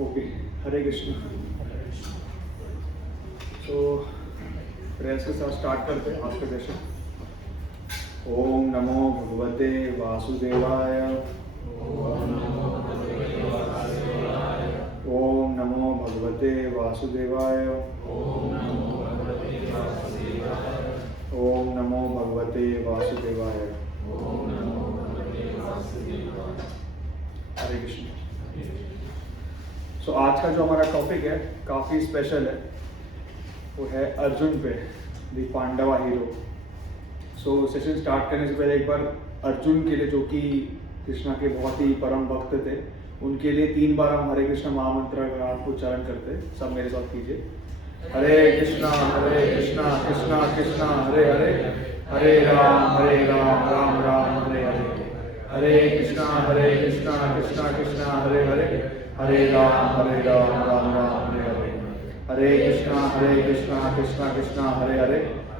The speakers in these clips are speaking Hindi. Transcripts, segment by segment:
ओके, हरे कृष्ण। तो प्रेयर्स के साथ स्टार्ट करते हैं आज का सेशन। ओम नमो भगवते वासुदेवाय। ओम नमो भगवते वासुदेवाय। ओम नमो भगवते वासुदेवाय। हरे कृष्ण। सो आज का जो हमारा टॉपिक है काफ़ी स्पेशल है, वो है अर्जुन पे, the Pandava hero. So session start करने से पहले एक बार अर्जुन के लिए, जो कि कृष्णा के बहुत ही परम भक्त थे, उनके लिए 3 बार हम हरे कृष्ण महामंत्र का उच्चारण करते हैं। सब मेरे साथ कीजिए। हरे कृष्णा कृष्णा कृष्णा हरे हरे, हरे राम राम राम हरे हरे, हरे कृष्णा कृष्णा कृष्णा हरे हरे, हरे राम राम राम हरे हरे, हरे कृष्णा कृष्णा कृष्णा हरे हरे,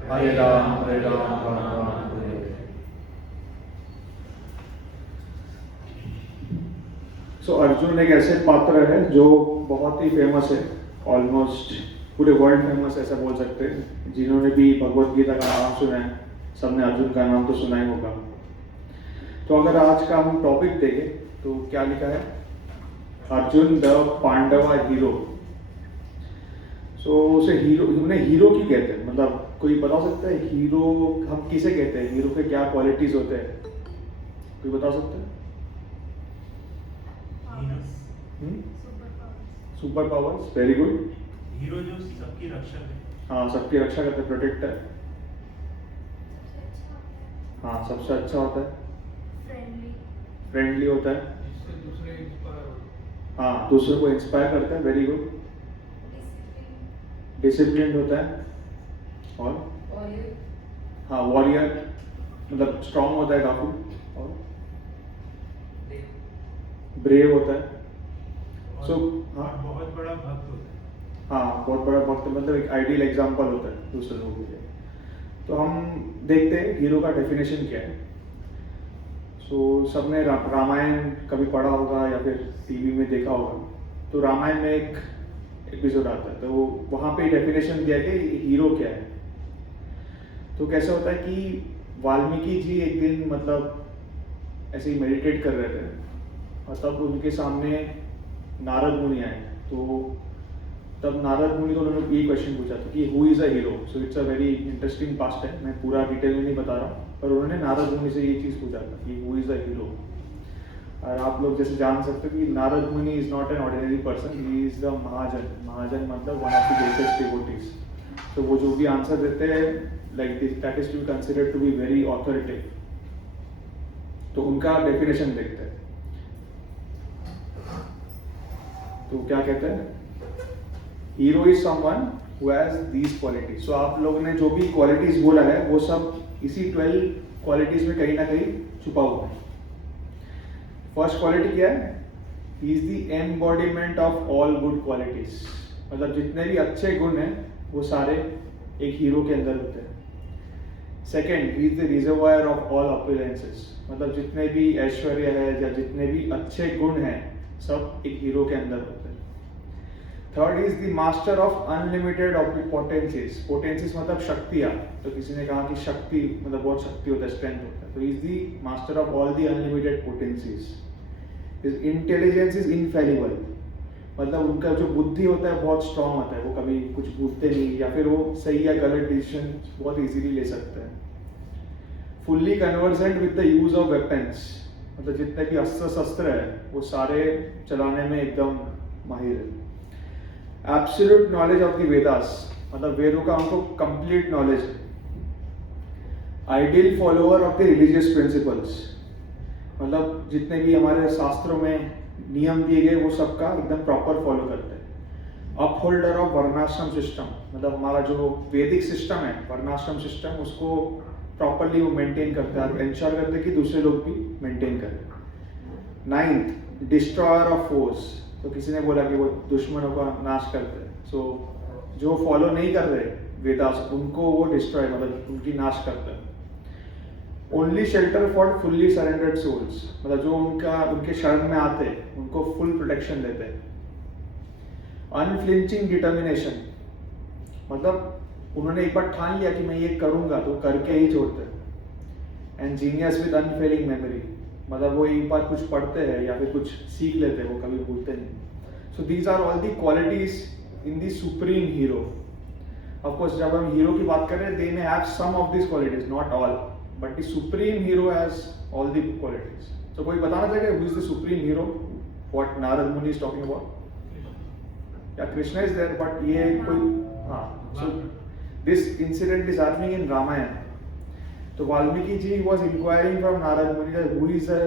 हरे राम राम राम हरे हरे। सो अर्जुन एक ऐसे पात्र है जो बहुत ही फेमस है, ऑलमोस्ट पूरे वर्ल्ड फेमस ऐसा बोल सकते हैं। जिन्होंने भी भगवत गीता का नाम सुना है, सबने अर्जुन का नाम तो सुना ही होगा। तो अगर आज का हम टॉपिक देखें तो क्या लिखा है, अर्जुन द पांडवा हीरो। सो उसे हीरो, उन्हें हीरो क्यों कहते हैं? मतलब कोई बता सकता है हीरो हम किसे कहते हैं? हीरो के क्या क्वालिटीज होते हैं? कोई बता सकता है? Super powers, very good. Hero जो सबकी रक्षक है। हाँ, सबकी रक्षा करते, प्रोटेक्टर। हाँ, सबसे अच्छा होता है, फ्रेंडली होता है। हाँ, दूसरों को इंस्पायर करता है, वेरी गुड। डिसिप्लिन होता है, और हाँ, वॉरियर, मतलब स्ट्रांग होता है काफी, और ब्रेव होता है। सो हाँ, बहुत बड़ा भक्त होता है। हाँ, बहुत बड़ा भक्त, मतलब एक आइडियल एग्जाम्पल होता है दूसरे लोगों के लिए। तो हम देखते हैं हीरो का डेफिनेशन क्या है। सो सबने रामायण कभी पढ़ा होगा या फिर टीवी में देखा होगा। तो रामायण में एक एपिसोड आता है, तो वहाँ पे डेफिनेशन दिया कि हीरो क्या है। तो कैसा होता है कि वाल्मीकि जी एक दिन मतलब ऐसे ही मेडिटेट कर रहे थे, और तब उनके सामने नारद मुनि आए। तो तब नारद मुनि को उन्होंने ये क्वेश्चन पूछा था कि who is a hero. So it's a very interesting past है, मैं पूरा डिटेल में नहीं बता रहा हूँ, पर उन्होंने नारद मुनि से ये चीज़ पूछा था कि हु इज़ अ हीरो। और आप लोग जैसे जान सकते हो कि Narada muni is not an ordinary person, he is the mahajan. महाजन मतलब one of the greatest devotees. तो वो जो भी आंसर देते हैं, like this, that is to be considered to be very authoritative. तो उनका डेफिनेशन देखते हैं। तो क्या कहते हैं, hero is someone who has these qualities. So आप लोगों ने जो भी क्वालिटीज बोला है वो सब इसी 12 क्वालिटीज में कहीं ना कहीं छुपा हुआ है। फर्स्ट क्वालिटी क्या है, ही is the embodiment of all good qualities. मतलब जितने भी अच्छे गुण हैं वो सारे एक हीरो के अंदर होते हैं। Second, he is the reservoir of all opulences. मतलब जितने भी ऐश्वर्य है या जितने भी अच्छे गुण हैं सब एक हीरो के अंदर होते हैं। Third is the master of unlimited potencies. Potencies मतलब शक्तियाँ। तो किसी ने कहा कि शक्ति मतलब बहुत शक्ति होता है, स्ट्रेंथ होता है। तो is the master of all the unlimited potencies. His intelligence is infallible. मतलब उनका जो बुद्धि होता है बहुत स्ट्रांग होता है, वो कभी कुछ भूलते नहीं, या फिर वो सही या गलत डिसीजन बहुत इजीली ले सकते हैं। Fully conversant with the use of weapons. मतलब जितने भी अस्त्र शस्त्र है वो सारे चलाने में एकदम माहिर है। Absolute knowledge of the Vedas. मतलब वेदों का उनको कंप्लीट नॉलेज है। Ideal follower of the religious principles. मतलब जितने भी हमारे शास्त्रों में नियम दिए गए वो सबका एकदम प्रॉपर फॉलो करते हैं। अपहोल्डर ऑफ वर्णाश्रम सिस्टम। मतलब हमारा जो वैदिक सिस्टम है, वर्णाश्रम सिस्टम, उसको प्रॉपरली वो मेंटेन करते हैं और इंश्योर करते हैं कि दूसरे लोग भी मेंटेन करें। Ninth, destroyer of force. तो किसी ने बोला कि वो दुश्मनों का नाश करते हैं। सो जो फॉलो नहीं कर रहे वेदास, उनको वो डिस्ट्रॉय मतलब उनकी नाश करते हैं। Only shelter for fully surrendered souls. मतलब जो उनके शरण में आते हैं उनको फुल प्रोटेक्शन देते हैं। अनफ्लिंचिंग डिटर्मिनेशन, मतलब उन्होंने एक बार ठान लिया कि मैं ये करूंगा तो करके ही छोड़ते। And genius with unfailing memory, मतलब वो एक बार कुछ पढ़ते हैं या फिर कुछ सीख लेते हैं, वो कभी भूलते नहीं। So these are all the qualities in the supreme hero. Of course जब हम हीरो की बात कर रहे हैं, they may have some of this qualities, not all, but the supreme hero has all the qualities. So कोई बताना चाहेगा who is the supreme hero, what Narada muni is talking about? या कृष्णा इज देयर, बट ये कोई, हाँ, so this incident is happening in Ramayana. तो Valmiki ji was inquiring from Narad Muni who is a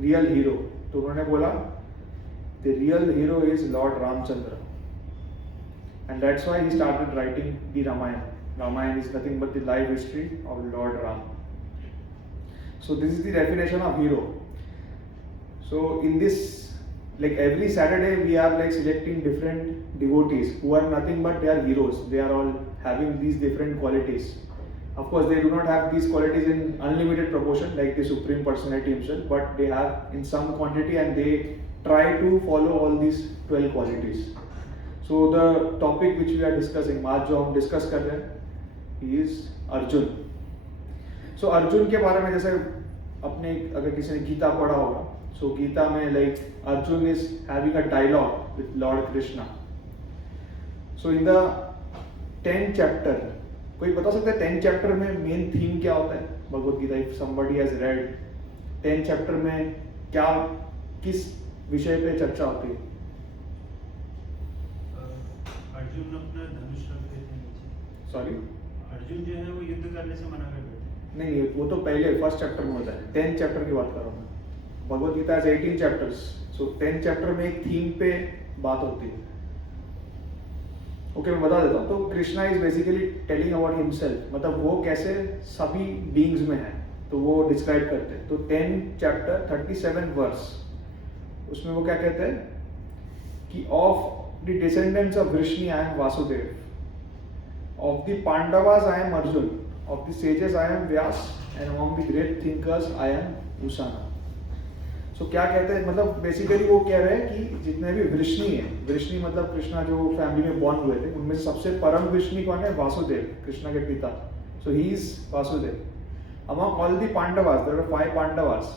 real hero, तो उन्होंने बोला the real hero is lord Ramchandra, and that's why he started writing the Ramayana. Ramayana is nothing but the life history of lord Ram. So this is the definition of hero. So in this, like every Saturday we are like selecting different devotees who are nothing but they are heroes. They are all having these different qualities. Of course they do not have these qualities in unlimited proportion like the Supreme Personality himself, but they have in some quantity and they try to follow all these 12 qualities. So the topic which we are discussing, आज जो हम discuss कर रहे हैं is Arjun. सो अर्जुन के बारे में जैसे अपने अगर किसी ने गीता पढ़ा होगा, सो गीता में like Arjun is having a dialogue with lord Krishna. So in the 10th chapter, कोई बता सकता है 10th चैप्टर में मेन थीम क्या होता है Bhagavad Gita? If somebody has read 10th chapter में क्या, किस विषय पे चर्चा होती है? अर्जुन अपना धनुष रख देते हैं नीचे। सॉरी, अर्जुन जो है वो युद्ध करने से मना कर देते हैं। नहीं, वो तो पहले फर्स्ट चैप्टर में होता है। 10th चैप्टर की बात कर रहा हूँ मैं। Bhagavad Gita has 18 chapters, so 10th chapter में एक थीम पे बात होती है। ओके, मैं बता देता हूँ। तो Krishna is basically telling about himself, मतलब वो कैसे सभी बीइंग्स में है, तो वो डिस्क्राइब करते हैं। तो 10th चैप्टर 37 वर्स, उसमें वो क्या कहते हैं कि of the descendants of Vrishni I am Vasudev, of the Pandavas I am Arjun, of the sages I am Vyas, and among the great thinkers I am Usana. So क्या कहते हैं, मतलब बेसिकली वो कह रहे हैं कि जितने भी वृष्णि हैं, वृष्णि मतलब कृष्णा जो फैमिली में बॉर्न हुए थे, उनमें सबसे परम वृष्णि कौन है? वासुदेव, कृष्णा के पिता। So he is Vasudev. Among all the Pandavas, there were 5 Pandavas.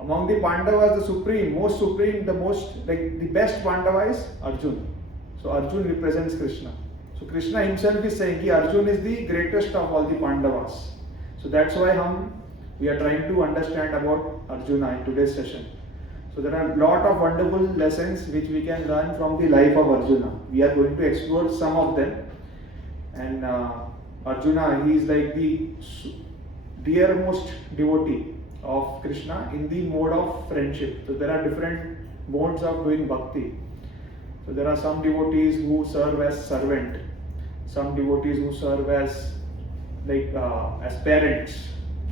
Among the Pandavas, the supreme, most supreme, the most like the best Pandava is Arjun. So Arjun represents Krishna. So Krishna himself is saying कि Arjun is the greatest of all the Pandavas. So that's why we are trying to understand about Arjuna in today's session. So there are a lot of wonderful lessons which we can learn from the life of Arjuna. We are going to explore some of them. And Arjuna, he is like the dearmost devotee of Krishna in the mode of friendship. So there are different modes of doing bhakti. So there are some devotees who serve as servant, some devotees who serve as like as parents,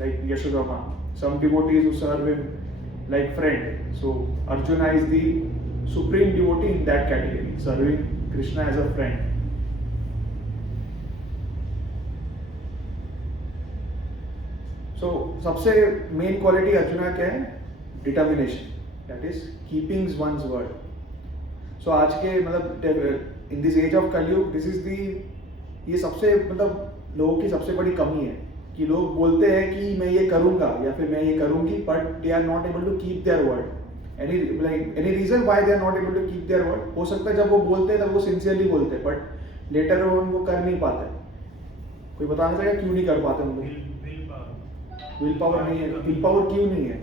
like Yashodhama. Some devotees who serve him like friend. So Arjuna is the supreme devotee in that category, serving Krishna as a friend. So सबसे main quality अर्जुना क्या है? Determination. That is keeping one's word. सो आज के मतलब इन दिस एज ऑफ कलयुग, दिस इज दी, ये सबसे मतलब लोगों की सबसे बड़ी कमी है कि लोग बोलते हैं कि मैं ये करूंगा या फिर मैं ये करूंगी, but they are not able to keep their word. Any reason why they are not able to keep their word? हो सकता है जब वो बोलते हैं तब वो सिंसियरली बोलते हैं, बट लेटर ऑन वो कर नहीं पाते। कोई बताना चाहेगा क्यों नहीं कर पाते हम लोग? विल पावर नहीं है। विल पावर क्यों नहीं है?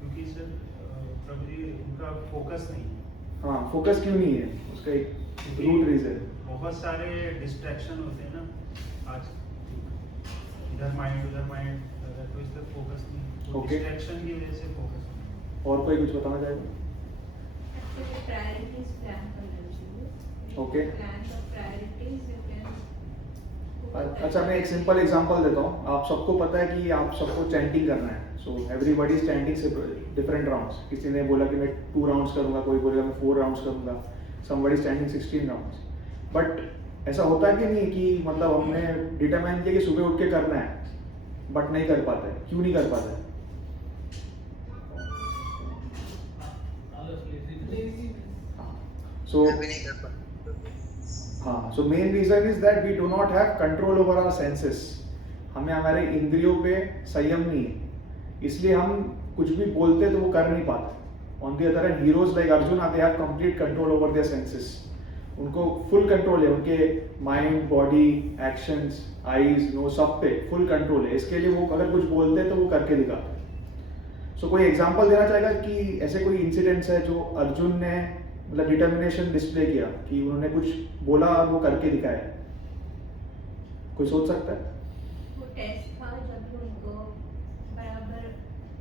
क्योंकि सर प्रभु जी उनका फोकस नहीं है। हाँ, फोकस क्यों नहीं है? उसका एक रूट रीजन, बहुत सारे डिस्ट्रैक्शन होते हैं ना आज, इधर माइंड उधर माइंड, तो इसलिए फोकस नहीं। Okay. डिस्ट्रैक्शन की वजह से फोकस नहीं। और कोई कुछ बताना चाहेगा? Actually, priorities plan करना चाहिए। Okay. Plan of priorities you can. अच्छा, मैं एक सिंपल एग्जांपल देता हूँ। आप सबको पता है कि आप सबको चैंटिंग करना है, सो एवरीबॉडी इज चैंटिंग से डिफरेंट राउंड्स। किसी ने बोला कि मैं 2 राउंड्स करूंगा, कोई बोलेगा मैं 4 राउंड्स करूंगा, समबडी स्टैंडिंग 16 राउंड्स। बट ऐसा होता है कि नहीं कि मतलब हमने डिटरमाइन किया कि सुबह उठ के करना है, बट नहीं कर पाते। क्यों नहीं कर पाते? सो हाँ, so main reason is that we do not have control over our senses. हमें हमारे इंद्रियों पे संयम नहीं है, इसलिए हम कुछ भी बोलते तो वो कर नहीं पाते। On the other hand, heroes like Arjuna, they have complete control over their senses. उनको full control है, उनके mind, body, actions, eyes, nose सब पे full control है। इसके लिए वो अगर कुछ बोलते हैं तो वो करके दिखाते हैं। So कोई example देना चाहेगा कि ऐसे कोई incidents है जो अर्जुन ने मतलब डिटर्मिनेशन डिस्प्ले किया कि उन्होंने कुछ बोला और वो करके दिखाया? कोई सोच सकता है? वो टेस्ट था जब उनको बराबर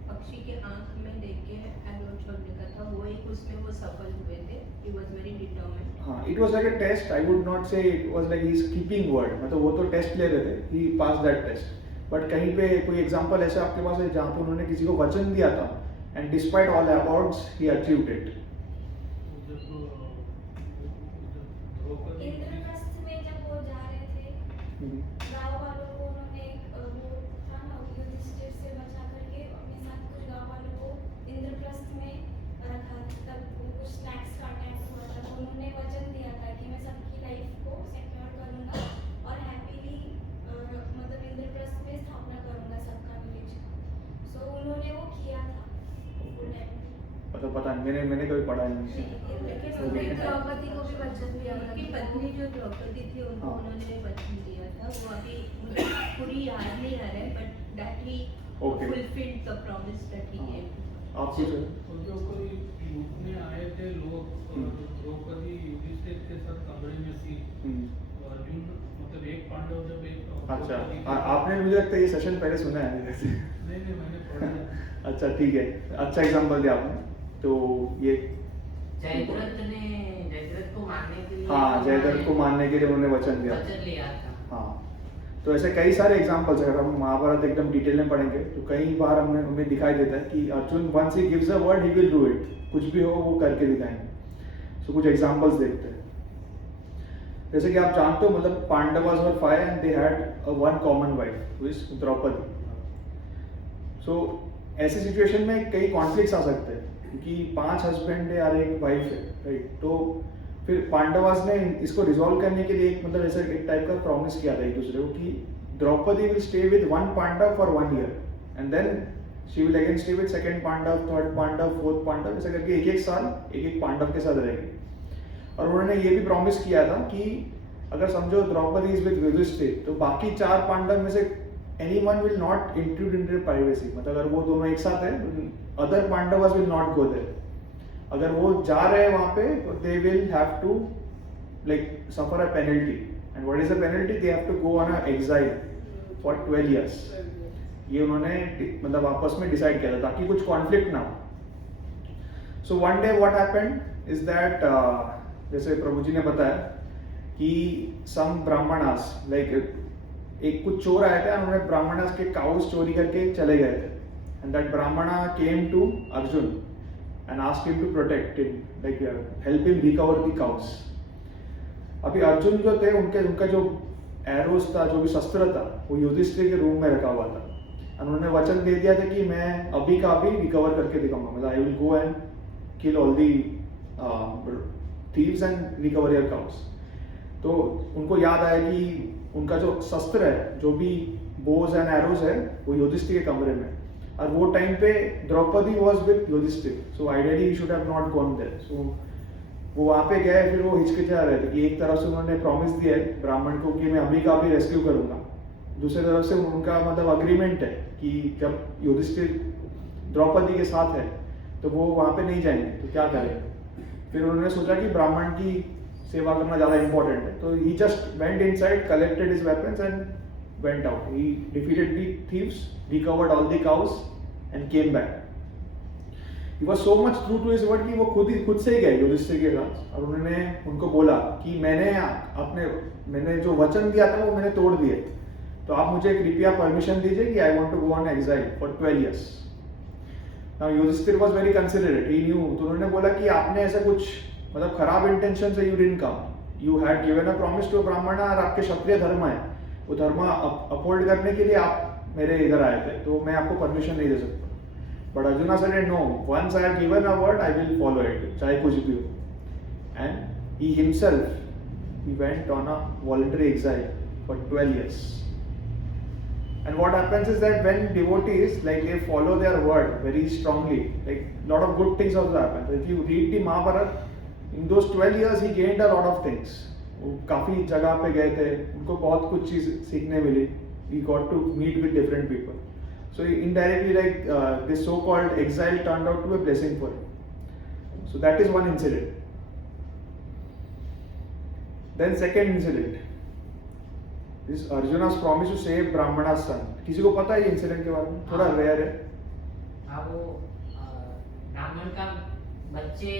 पक्षी के आंख में देख के एरो छोड़ने का था, वो एक उसमें वो सफल हुए थे। He was very determined. हाँ, it was like a test. I would not say it was like he is keeping word, मतलब वो तो टेस्ट ले रहे थे, he pass that test. But कहीं पे कोई एग्जांपल ऐसा आपके पास है जहाँ पे उन्होंने किसी को वचन दिया था and despite all awards he achieved it? Indraprastha में जब वो जा रहे थे, गांव वालों को उन्होंने वो था ना युधिष्ठिर से बचा करके अपने साथ कुछ गांव वालों को इंद्रप्रस्थ में रखा, तब वो कुछ स्नैक्स का अटैक हुआ था, तो उन्होंने वचन दिया था कि मैं सबकी लाइफ को सिक्योर करूंगा और हैप्पीली मतलब इंद्रप्रस्थ में स्थापना करूंगा सबका विलेज का। सो उन्होंने वो किया था फुल टाइम। मतलब पता नहीं, मैंने कभी पढ़ा नहीं। लेकिन द्रौपदी को भी वचन दिया, उनकी पत्नी जो द्रौपदी थी उनको हाँ। उन्होंने वचन दिया था। वो अभी मुझे पूरी याद नहीं आ रहा है, but that he Okay. fulfilled the promise that he gave to her. आप कुछ और जो कोई युद्ध में आए थे लोग, द्रौपदी युधिष्ठिर के साथ कमरे में थी, अर्जुन मतलब एक पांडव जब एक अच्छा, द्रौपदी आपने मुझे लगता है ये सेशन पहले सुना है। नहीं मैंने पढ़ा। अच्छा ठीक है, अच्छा एग्जांपल दिया आपने। तो ये जयद्रथ को मारने के लिए, हाँ, जयद्रथ को मारने के लिए उन्होंने वचन दिया। वचन लिया था। हाँ, तो ऐसे कई सारे एग्जांपल्स हैं। अगर हम महाभारत एकदम डिटेल में पढ़ेंगे तो कई बार हमें दिखाई देता है कि Arjun once he gives a word he will do it, कुछ भी हो वो करके दिखाएंगे। सो कुछ एग्जांपल्स देखते हैं। जैसे कि आप जानते हो, मतलब Pandavas were 5 and they had one common wife who is Draupadi. So ऐसी सिचुएशन में कई कॉन्फ्लिक्ट्स आ सकते हैं क्योंकि 5 हस्बैंड है और एक वाइफ है, राइट? तो फिर पांडवास ने इसको रिजॉल्व करने के लिए एक मतलब ऐसा एक टाइप का प्रॉमिस किया था एक दूसरे को कि Draupadi will stay with one Pandava for 1 year and then she will again stay with second Pandava, third Pandava, fourth Pandava, ऐसा करके एक साल एक पांडव के साथ रहेगी। और उन्होंने ये भी प्रॉमिस किया था कि अगर समझो द्रौपदी इज विद युधिष्ठिर तो बाकी 4 पांडव में से anyone will not intrude into their privacy, मतलब अगर वो दोनों एक साथ हैं, other Pandavas will not go there। अगर वो जा रहे हैं वहाँ पे तो they will have to like suffer a penalty, and what is the penalty? They have to go on a exile for 12 years। ये उन्होंने मतलब आपस में डिसाइड किया था ताकि कुछ कॉन्फ्लिक्ट ना हो। So one day what happened is that जैसे प्रभु जी ने बताया कि some brahmanas like एक कुछ चोर आए थे, उन्होंने ब्राह्मणास के काउस चोरी करके चले गए थे and that brahmana came to Arjun and asked him to protect him, like help him recover the cows. अभी अर्जुन जो थे उनका जो एरोस था, जो भी शस्त्र था, वो युधिष्ठिर के रूम में रखा हुआ था। उन्होंने वचन दे दिया था कि मैं अभी का अभी रिकवर करके दिखाऊंगा, मतलब I will go and kill all the thieves and recover your cows. तो उनको याद आया कि उनका जो शस्त्र है, जो भी बोज एंड एरोज है, वो युधिष्ठिर के कमरे में, और वो टाइम पे Draupadi was with Yudhishthira, so ideally he should have not gone there. So वो वहाँ पे गए, फिर वो हिचकिचा रहे थे कि एक तरफ से उन्होंने प्रॉमिस दिया है ब्राह्मण को कि मैं अभी का अभी रेस्क्यू करूंगा, दूसरी तरफ से उनका मतलब अग्रीमेंट है कि जब युधिष्ठिर द्रौपदी के साथ है तो वो वहाँ पे नहीं जाएंगे, तो क्या करें? फिर उन्होंने सोचा कि ब्राह्मण की सेवा करना ज़्यादा इंपॉर्टेंट है, तो he just went inside, collected his weapons and went out. He defeated the thieves, recovered all the cows and came back. He was so much true to his word कि वो खुद से ही गए युधिष्ठिर के साथ और उन्होंने उनको बोला कि मैंने जो वचन दिया था वो मैंने तोड़ दिए, तो आप मुझे कृपया परमिशन दीजिए कि I want to go on exile for 12 years। Now Yudhishthira was very considerate, he knew, तो उन्होंने बोला कि आपने ऐसा कुछ मतलब खराब इंटेंशन से you didn't come, you had given a promise to a ब्राह्मण, और आपके क्षत्रिय धर्म है, वो धर्म अपहोल्ड करने के लिए आप मेरे इधर आए थे, तो मैं आपको परमिशन नहीं दे सकता। But Arjuna said, no, once I have given a word, I will follow it, चाहे कुछ भी हो। And he himself he went on a voluntary exile for 12 years. And what happens is that when devotees, like, they follow their word very strongly, like, lot of good things also happen. So if you read the Mahabharata, in those 12 years he gained a lot of things. वो काफी जगह पे गए थे, उनको बहुत कुछ चीज सीखने मिली. He got to meet with different people. So indirectly, like, this so-called exile turned out to be a blessing for him. So that is one incident. Then second incident, this Arjuna's promise to save Brahmana's son. किसी को पता है ये इंसिडेंट के बारे में? थोड़ा रेयर है. हाँ, वो ब्राह्मण का बच्चे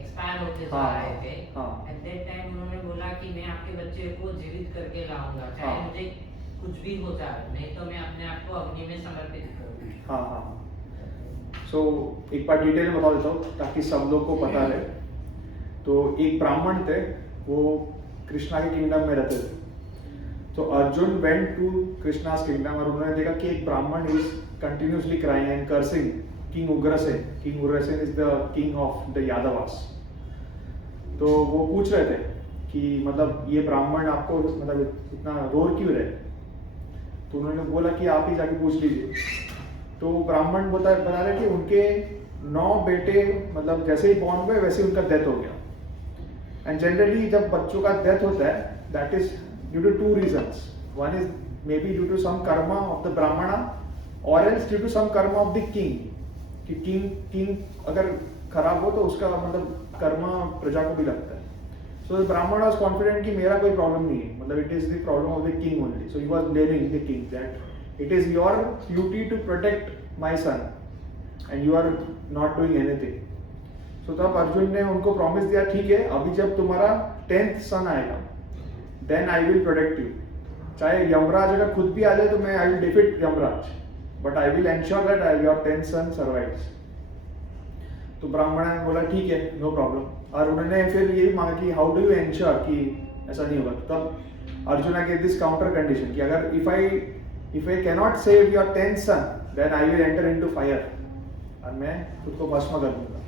एक्सपायर होते जा हाँ, रहे थे. हाँ. एट दैट टाइम उन्होंने बोला कि मैं आपके बच्चे को जीवित करके लाऊंगा, चाहे हाँ. मुझे कुछ भी हो जाए, नहीं तो मैं अपने आप को अग्नि में समर्पित करूंगा. हाँ हाँ. So एक बार डिटेल में बता देता हूँ ताकि सब लोग को पता रहे. तो एक ब्राह्मण थे, वो कृष्णा के किंगडम में रहते थे. तो अर्जुन वेंट टू कृष्णा's किंगडम और उन्होंने देखा कि एक ब्राह्मण is continuously crying and cursing king Ugrasen. King Ugrasen is the king of the Yadavas. तो वो पूछ रहे थे कि मतलब ये ब्राह्मण आपको मतलब इतना रोर क्यों रहे. तो उन्होंने बोला कि आप ही जाके पूछ लीजिए. तो ब्राह्मण बता रहे कि उनके 9 बेटे मतलब जैसे ही बॉर्न हुए वैसे ही उनका डेथ हो गया. एंड जनरली जब बच्चों का डेथ होता है, that is due to 2 reasons. One is maybe due to some karma of the brahmana or else due to some karma of the king. कि किंग अगर खराब हो तो उसका मतलब कर्मा प्रजा को भी लगता है. So the Brahmana was confident कि मेरा कोई प्रॉब्लम नहीं है, मतलब it is the problem of the king only. So he was blaming the king that it is your duty to protect my son and you are not doing anything. So तब अर्जुन ने उनको प्रॉमिस दिया, ठीक है अभी जब तुम्हारा 10th सन आएगा then I will protect you. चाहे यमराज अगर खुद भी आ जाए तो मैं I will defeat Yamraj, but I will ensure that your 10th son survives. तो ब्राह्मण ने बोला ठीक है, नो प्रॉब्लम. और उन्होंने फिर ये भी मांगा कि हाउ डू यू एंश्योर कि ऐसा नहीं होगा. तब Arjuna gave this counter condition कि अगर if I can not save your 10th son then I will enter into fire, और मैं खुद को भस्म कर दूंगा.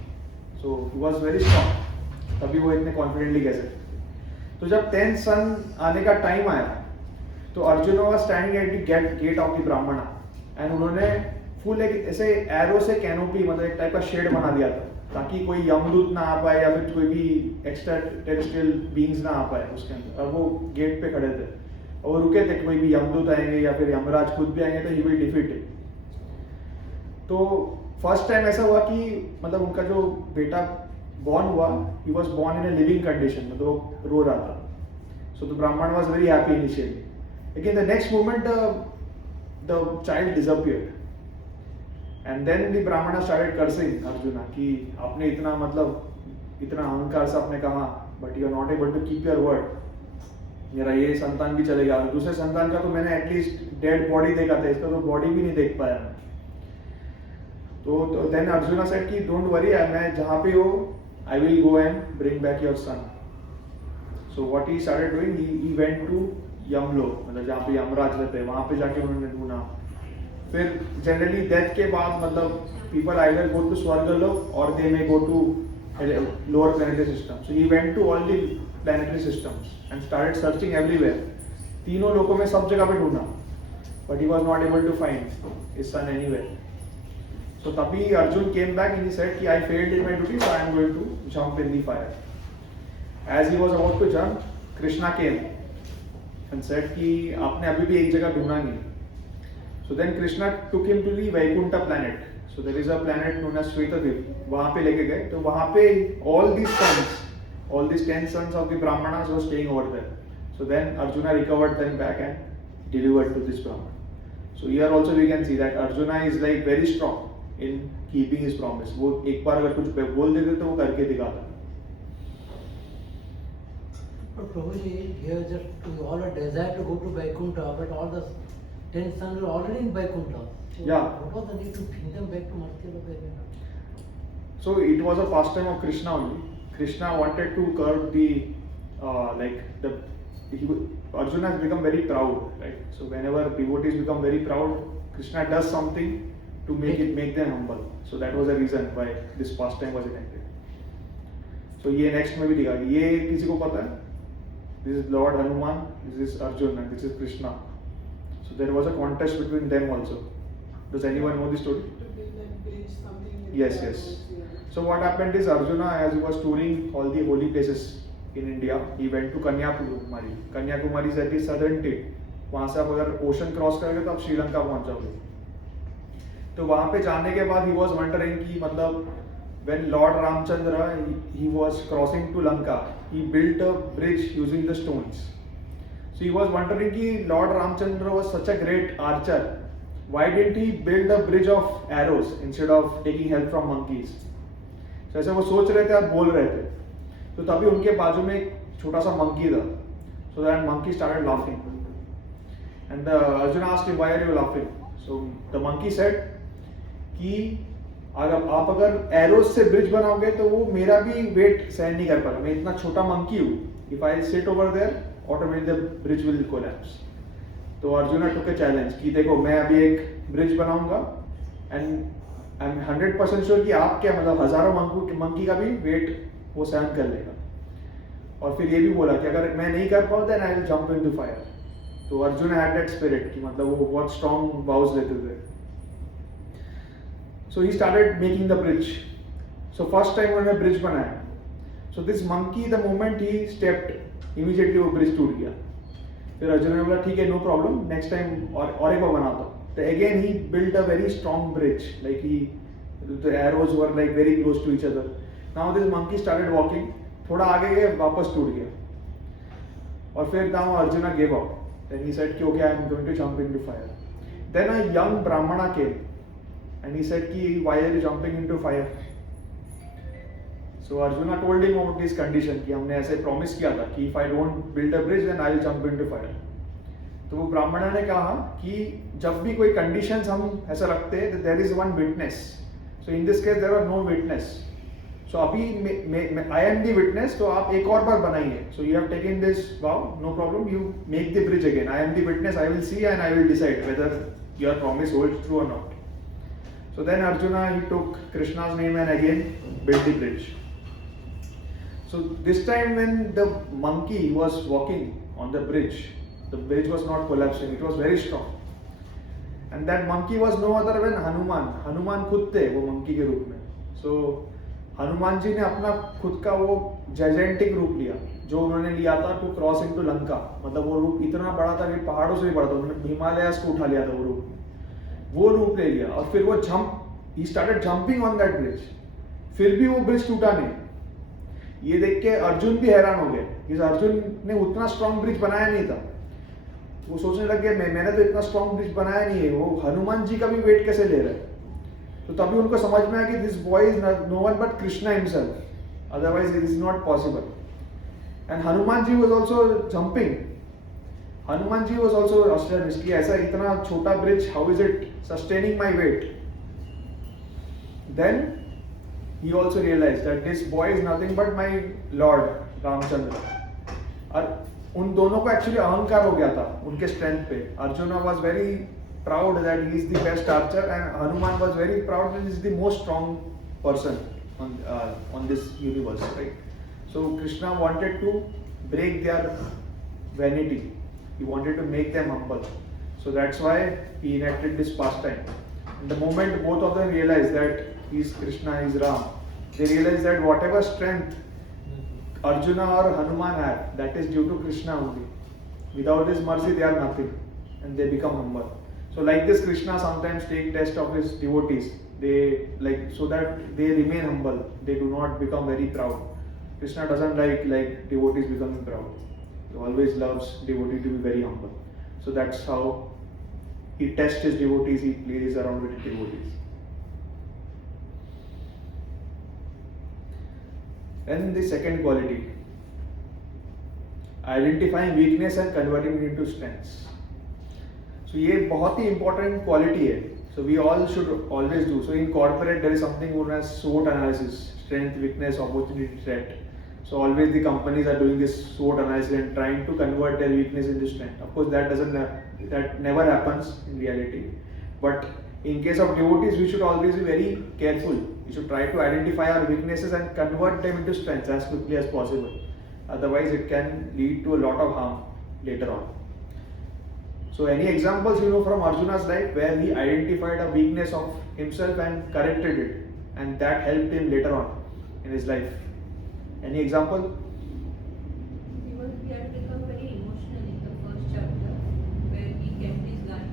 So he was very strong, तभी वो इतने कॉन्फिडेंटली कह सकते. तो जब 10th सन आने का टाइम आया तो Arjun was standing at the gate of the brahmana and उन्होंने फुल एक ऐसे एरो से कैनोपी मतलब एक टाइप का शेड बना दिया था ताकि कोई यमदूत ना आ पाए या फिर कोई भी एक्स्ट्रा टेरेस्ट्रियल बीइंग्स ना आ पाए उसके अंदर. और वो गेट पे खड़े थे और वो रुके थे, कोई भी यमदूत आएंगे या फिर यमराज खुद भी आएंगे तो ही विल डिफीट इट. तो फर्स्ट टाइम ऐसा हुआ कि मतलब उनका जो बेटा बॉर्न हुआ, he was born in a living condition, मतलब वो रो रहा था. So the brahmin was very happy initially, लेकिन the next moment the child disappeared and then the brahmin started cursing Arjuna कि आपने इतना मतलब इतना अहंकार से आपने कहा but you are not able to keep your word. मेरा ये संतान भी चलेगा और दूसरे संतान का तो मैंने एटलीस्ट डेड बॉडी देखा था, इसका तो बॉडी भी नहीं देख पाया. तो देन अर्जुना सेड कि डोंट वरी, मैं जहाँ पे हो I will go and bring back your son. So what he started doing, he went to यमलोक, मतलब जहाँ पे यमराज रहते हैं वहाँ पे जाके उन्होंने ढूंढा. फिर जनरली डेथ के बाद मतलब people either go to स्वर्गलोक or they may go to lower planetary system. So he went to all the planetary systems and started searching everywhere. तीनों लोकों में सब जगह पे ढूंढा, but he was not able to find his son anywhere. So तभी Arjun came back and he said कि I failed in my duty, so I am going to jump in the fire. As he was about to jump, Krishna came and said कि आपने अभी भी एक जगह ढूंढा नहीं. So then Krishna took him to the Vaikuntha planet. So there is a planet known as Shvetadip. वहाँ पे लेके गए तो वहाँ पे all these sons, all these 10 sons of the Brahmanas were staying over there. So then Arjuna recovered them back and delivered to this Brahman. So here also we can see that Arjuna is like very strong in keeping his promise. वो एक बार अगर कुछ बोल देते तो वो करके दिखाता. But Prabhuji, here just all a desire to go to Vaikuntha, but all the 10 sons were already in Vaikuntha. So Yeah. what was the need to bring them back to Matsya Vaikuntha? So it was a pastime of Krishna only. Krishna wanted to curb the Arjuna has become very proud, right? So whenever devotees become very proud, Krishna does something to make them humble. So that was the reason why this pastime was enacted. So ये next में भी दिखा. ये किसी को पता है? This is Lord Hanuman, this is Arjun, and this is Krishna. So there was a contest between them also. Does anyone know the story? To build that bridge, something like Yes, that yes. was, yeah. So what happened is Arjuna, as he was touring all the holy places in India, he went to Kanyakumari. Kanyakumari is at the southern tip. वहाँ से आप अगर ओशन क्रॉस करोगे तो आप श्रीलंका पहुँच जाओगे. तो वहाँ पे जाने के बाद he was wondering कि मतलब when Lord Ramchandra he was crossing to Lanka, he built a bridge using the stones. So he was wondering कि Lord Ramchandra was such a great archer, why didn't he build a bridge of arrows instead of taking help from monkeys? So ऐसे वो सोच रहे थे और बोल रहे थे. तो तभी उनके बाजू में एक छोटा सा monkey था. So that monkey started laughing. And Arjuna asked him, why are you laughing? So the monkey said कि अगर आप अगर एरोज से ब्रिज बनाओगे तो वो मेरा भी वेट सहन नहीं कर पाएगा. मैं इतना छोटा मंकी हूँ. If I sit over there automatically the bridge will collapse. तो अर्जुना टुक अ चैलेंज कि देखो मैं अभी एक ब्रिज बनाऊंगा एंड आई एम 100% श्योर कि आप क्या मतलब हजारों मंकी का भी वेट वो सहन कर लेगा. और फिर ये भी बोला कि अगर मैं नहीं कर पाऊँ then I will jump into fire. तो अर्जुन हैड दैट स्पिरिट कि मतलब वो बहुत स्ट्रॉन्ग वाउज लेते थे. So he started making the bridge. So first time उन्होंने ब्रिज बनाया. So this monkey the moment he stepped, immediately वो ब्रिज टूट गया. फिर अर्जुन ने बोला ठीक है no problem, next time और एक बार बनाता हूँ. So again he built a very strong bridge, like the arrows were like very close to each other. Now this monkey started walking. थोड़ा आगे गए वापस टूट गया. और फिर now Arjuna gave up. Then he said कि okay I am going to jump into fire. Then a young Brahmana came. And he said, "Ki, why are you jumping into fire?" So Arjuna told him about this condition कि हमने ऐसे promise किया था कि if I don't build a bridge then I will jump into fire. तो वो ब्राह्मणा ने कहा कि जब भी कोई conditions हम ऐसा रखते हैं there is one witness. So in this case there are no witness. So अभी I am the witness तो आप एक और बार बनाइए. So you have taken this vow, no problem. You make the bridge again. I am the witness. I will see and I will decide whether your promise holds true or not. So then Arjuna he took Krishna's name and again built the bridge. So this time when the monkey was walking on the bridge was not collapsing, it was very strong. And that monkey was no other than Hanuman. Hanuman खुद थे वो monkey के रूप में. So हनुमान जी ने अपना खुद का वो gigantic रूप लिया जो उन्होंने लिया था to cross into Lanka. मतलब वो रूप इतना बड़ा था कि पहाड़ों से भी बड़ा था. उन्होंने हिमालयास को उठा लिया था वो रूप ले लिया. और फिर वो he started jumping on that bridge. फिर भी वो ब्रिज टूटा नहीं. ये देख के अर्जुन भी हैरान हो गए. इस अर्जुन ने उतना स्ट्रॉन्ग ब्रिज बनाया नहीं था. वो सोचने लग गए मैंने तो इतना स्ट्रॉन्ग ब्रिज बनाया नहीं है. वो हनुमान जी का भी वेट कैसे ले रहा है. तो तभी उनको समझ में आया कि this boy is no one but Krishna himself. Otherwise it is not possible. And Hanuman ji was also jumping. Hanuman ji was also astonished कि ऐसा इतना छोटा bridge how is it sustaining my weight. Then he also realized that this boy is nothing but my Lord Ramchandra. और उन दोनों को एक्चुअली अहंकार हो गया था उनके स्ट्रेंथ पे. Arjuna was very proud that he is the best archer and Hanuman was very proud that he is the most strong person on this universe, right? So Krishna wanted to break their vanity. He wanted to make them humble. So that's why he enacted this pastime. And the moment both of them realized that he is Krishna, he is Ram, they realized that whatever strength Arjuna or Hanuman have, that is due to Krishna only. Without his mercy, they are nothing. And they become humble. So like this, Krishna sometimes take test of his devotees. They so that they remain humble. They do not become very proud. Krishna doesn't like devotees becoming proud. He always loves devotee to be very humble. So that's how he tests his devotees, he plays around with devotees. Then the second quality, identifying weakness and converting it into strengths. So ये बहुत ही important quality है. So we all should always do. So in corporate there is something known as SWOT analysis: strength, weakness, opportunity, threat. So always the companies are doing this SWOT analysis and trying to convert their weakness into strength. Of course that never happens in reality. But in case of devotees, we should always be very careful. We should try to identify our weaknesses and convert them into strengths as quickly as possible. otherwise it can lead to a lot of harm later on. So any examples you know from Arjuna's life where he identified a weakness of himself and corrected it, and that helped him later on in his life? Any example? He had become very emotional in the first chapter, where he kept his guard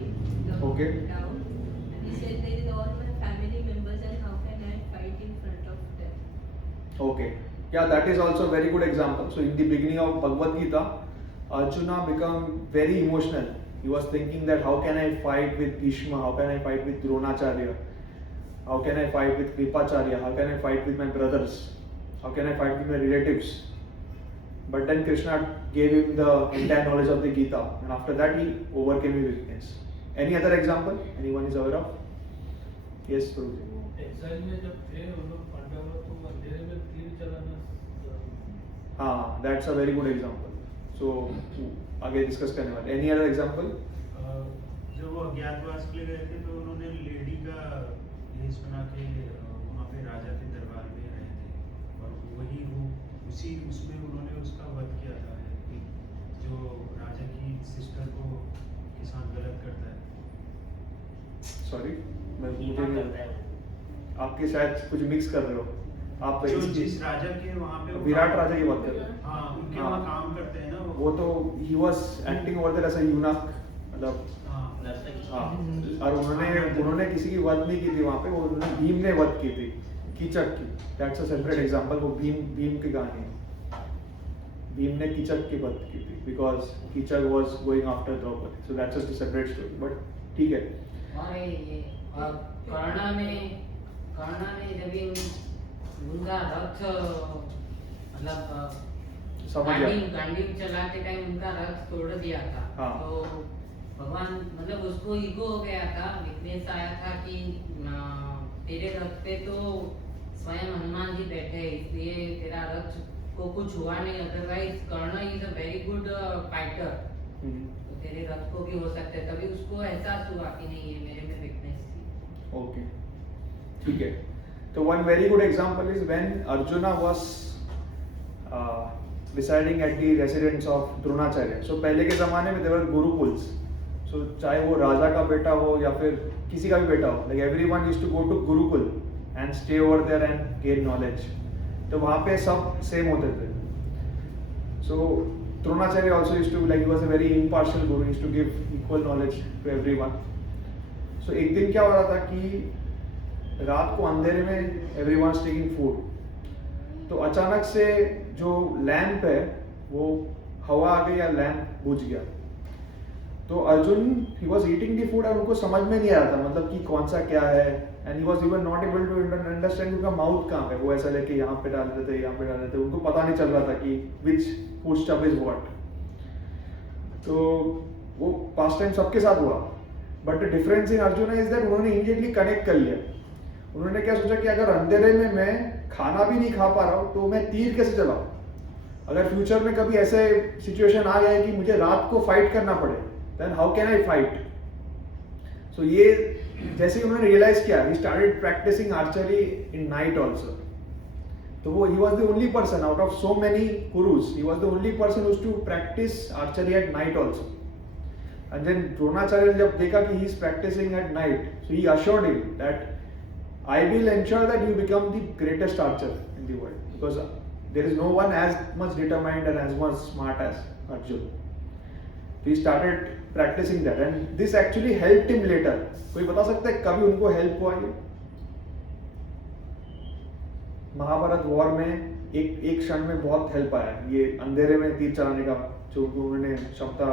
Okay. down. And he said, "There is all my family members, and how can I fight in front of them?" Okay. Yeah, that is also a very good example. So in the beginning of Bhagavad Gita, Arjuna became very emotional. He was thinking that how can I fight with Bhishma? How can I fight with Dronacharya? How can I fight with Kripacharya? How can I fight with my brothers? How can I fight with my relatives? But then Krishna gave him the entire knowledge of the Gita, and after that he overcame his weakness. Any other example? Anyone is aware of? Yes, Prabhu. Exile में जब थे वो लोग पांडव लोग तो अंधेरे में तीर चलाना हाँ, that's a very good example. So आगे डिस्कस करने वाले. Any other example? जब वो अज्ञातवास के लिए गए थे तो उन्होंने लेडी का भेष बना के वहाँ पे राजा के दरबार में रहे थे, और वही वो उसी उसमें उन्होंने उसका वध किया था, कि जो राजा की सिस्टर को किसान गलत करता है। Sorry, मैं कीमा मुझे करता है वो। आपके शायद कुछ मिक्स कर रहे हो. आप जो जिस राजा के वहाँ पे विराट राजा की बात कर रहे हो. हाँ, उनके हाँ. वहाँ काम करते हैं ना वो तो he was acting over there as a eunuch, मतलब हाँ, हाँ, और उन्होंने किसी की वध नहीं की थी वहाँ पे, वो उन्होंने भीम ने वध की थी, कीचक की. That's a separate example. वो भीम की कहानी है. भीम ने कीचक की वध की थी because Kichaka was going after Draupadi. So that's just a separate story. But ठीक है. और ये कर्ण ने जब भी उनका रथ मतलब समझ गया. गांडीव चलाते टाइम उनका रथ तोड़ दिया था. हाँ. तो भगवान मतलब उसको ईगो हो गया था, वीकनेस आया था कि तेरे रथ पे तो स्वयं हनुमान जी बैठे हैं, इसलिए तेरा रथ को कुछ हुआ नहीं, otherwise Karna is a very good fighter, तो तेरे रथ को भी हो सकता है. तभी उसको एहसास हुआ कि नहीं ये मेरे में वीकनेस थी. Okay. ठीक है. So one very good example is when Arjuna was residing at the residence of Dronacharya. So पहले के ज़माने में there were gurukuls. So चाहे वो राजा का बेटा हो या फिर किसी का भी बेटा हो, like everyone used to go to Gurukul and stay over there and gain knowledge. तो वहाँ पे सब same होते थे. So Dronacharya also used to, like, he was a very impartial guru, he used to give equal knowledge to everyone. So एक दिन क्या हो रहा था कि रात को अंधेरे में everyone was taking food. तो अचानक से जो लैंप है वो हवा आ गई या लैंप बुझ गया. तो Arjun he was eating the food और उनको समझ में नहीं आ रहा था मतलब कि कौन सा क्या है, and he was even not able to understand उनका माउथ कहाँ पे. वो ऐसा लेके यहाँ पे डाल देते यहाँ पे डाल देते, उनको पता नहीं चल रहा था कि which foodstuff is what. तो वो पास्ट टाइम सबके साथ हुआ, but the difference in Arjun is that उन्होंने इमीडिएटली कनेक्ट कर लिया. उन्होंने क्या सोचा कि अगर अंधेरे में मैं खाना भी नहीं खा पा रहा हूँ तो मैं तीर कैसे चलाऊं. अगर फ्यूचर में कभी ऐसे सिचुएशन आ गया कि मुझे रात को फाइट करना पड़े, then how can I fight. So ये जैसे ही उन्होंने रियलाइज किया, he started practicing archery in night also. तो वो he was the only person out of so many gurus, he was the only person who used to practice archery at night also. And then Dronacharya जब देखा कि he is practicing at night, so he assured him that I will ensure that you become the greatest archer in the world, because there is no one as much determined and as much smart as Arjun. So he started practicing that, and this actually helped him later. कोई बता सकता है कभी उनको हेल्प हुआ ये? महाभारत वॉर में एक क्षण में बहुत हेल्प आया ये अंधेरे में तीर चलाने का, जो उन्होंने क्षमता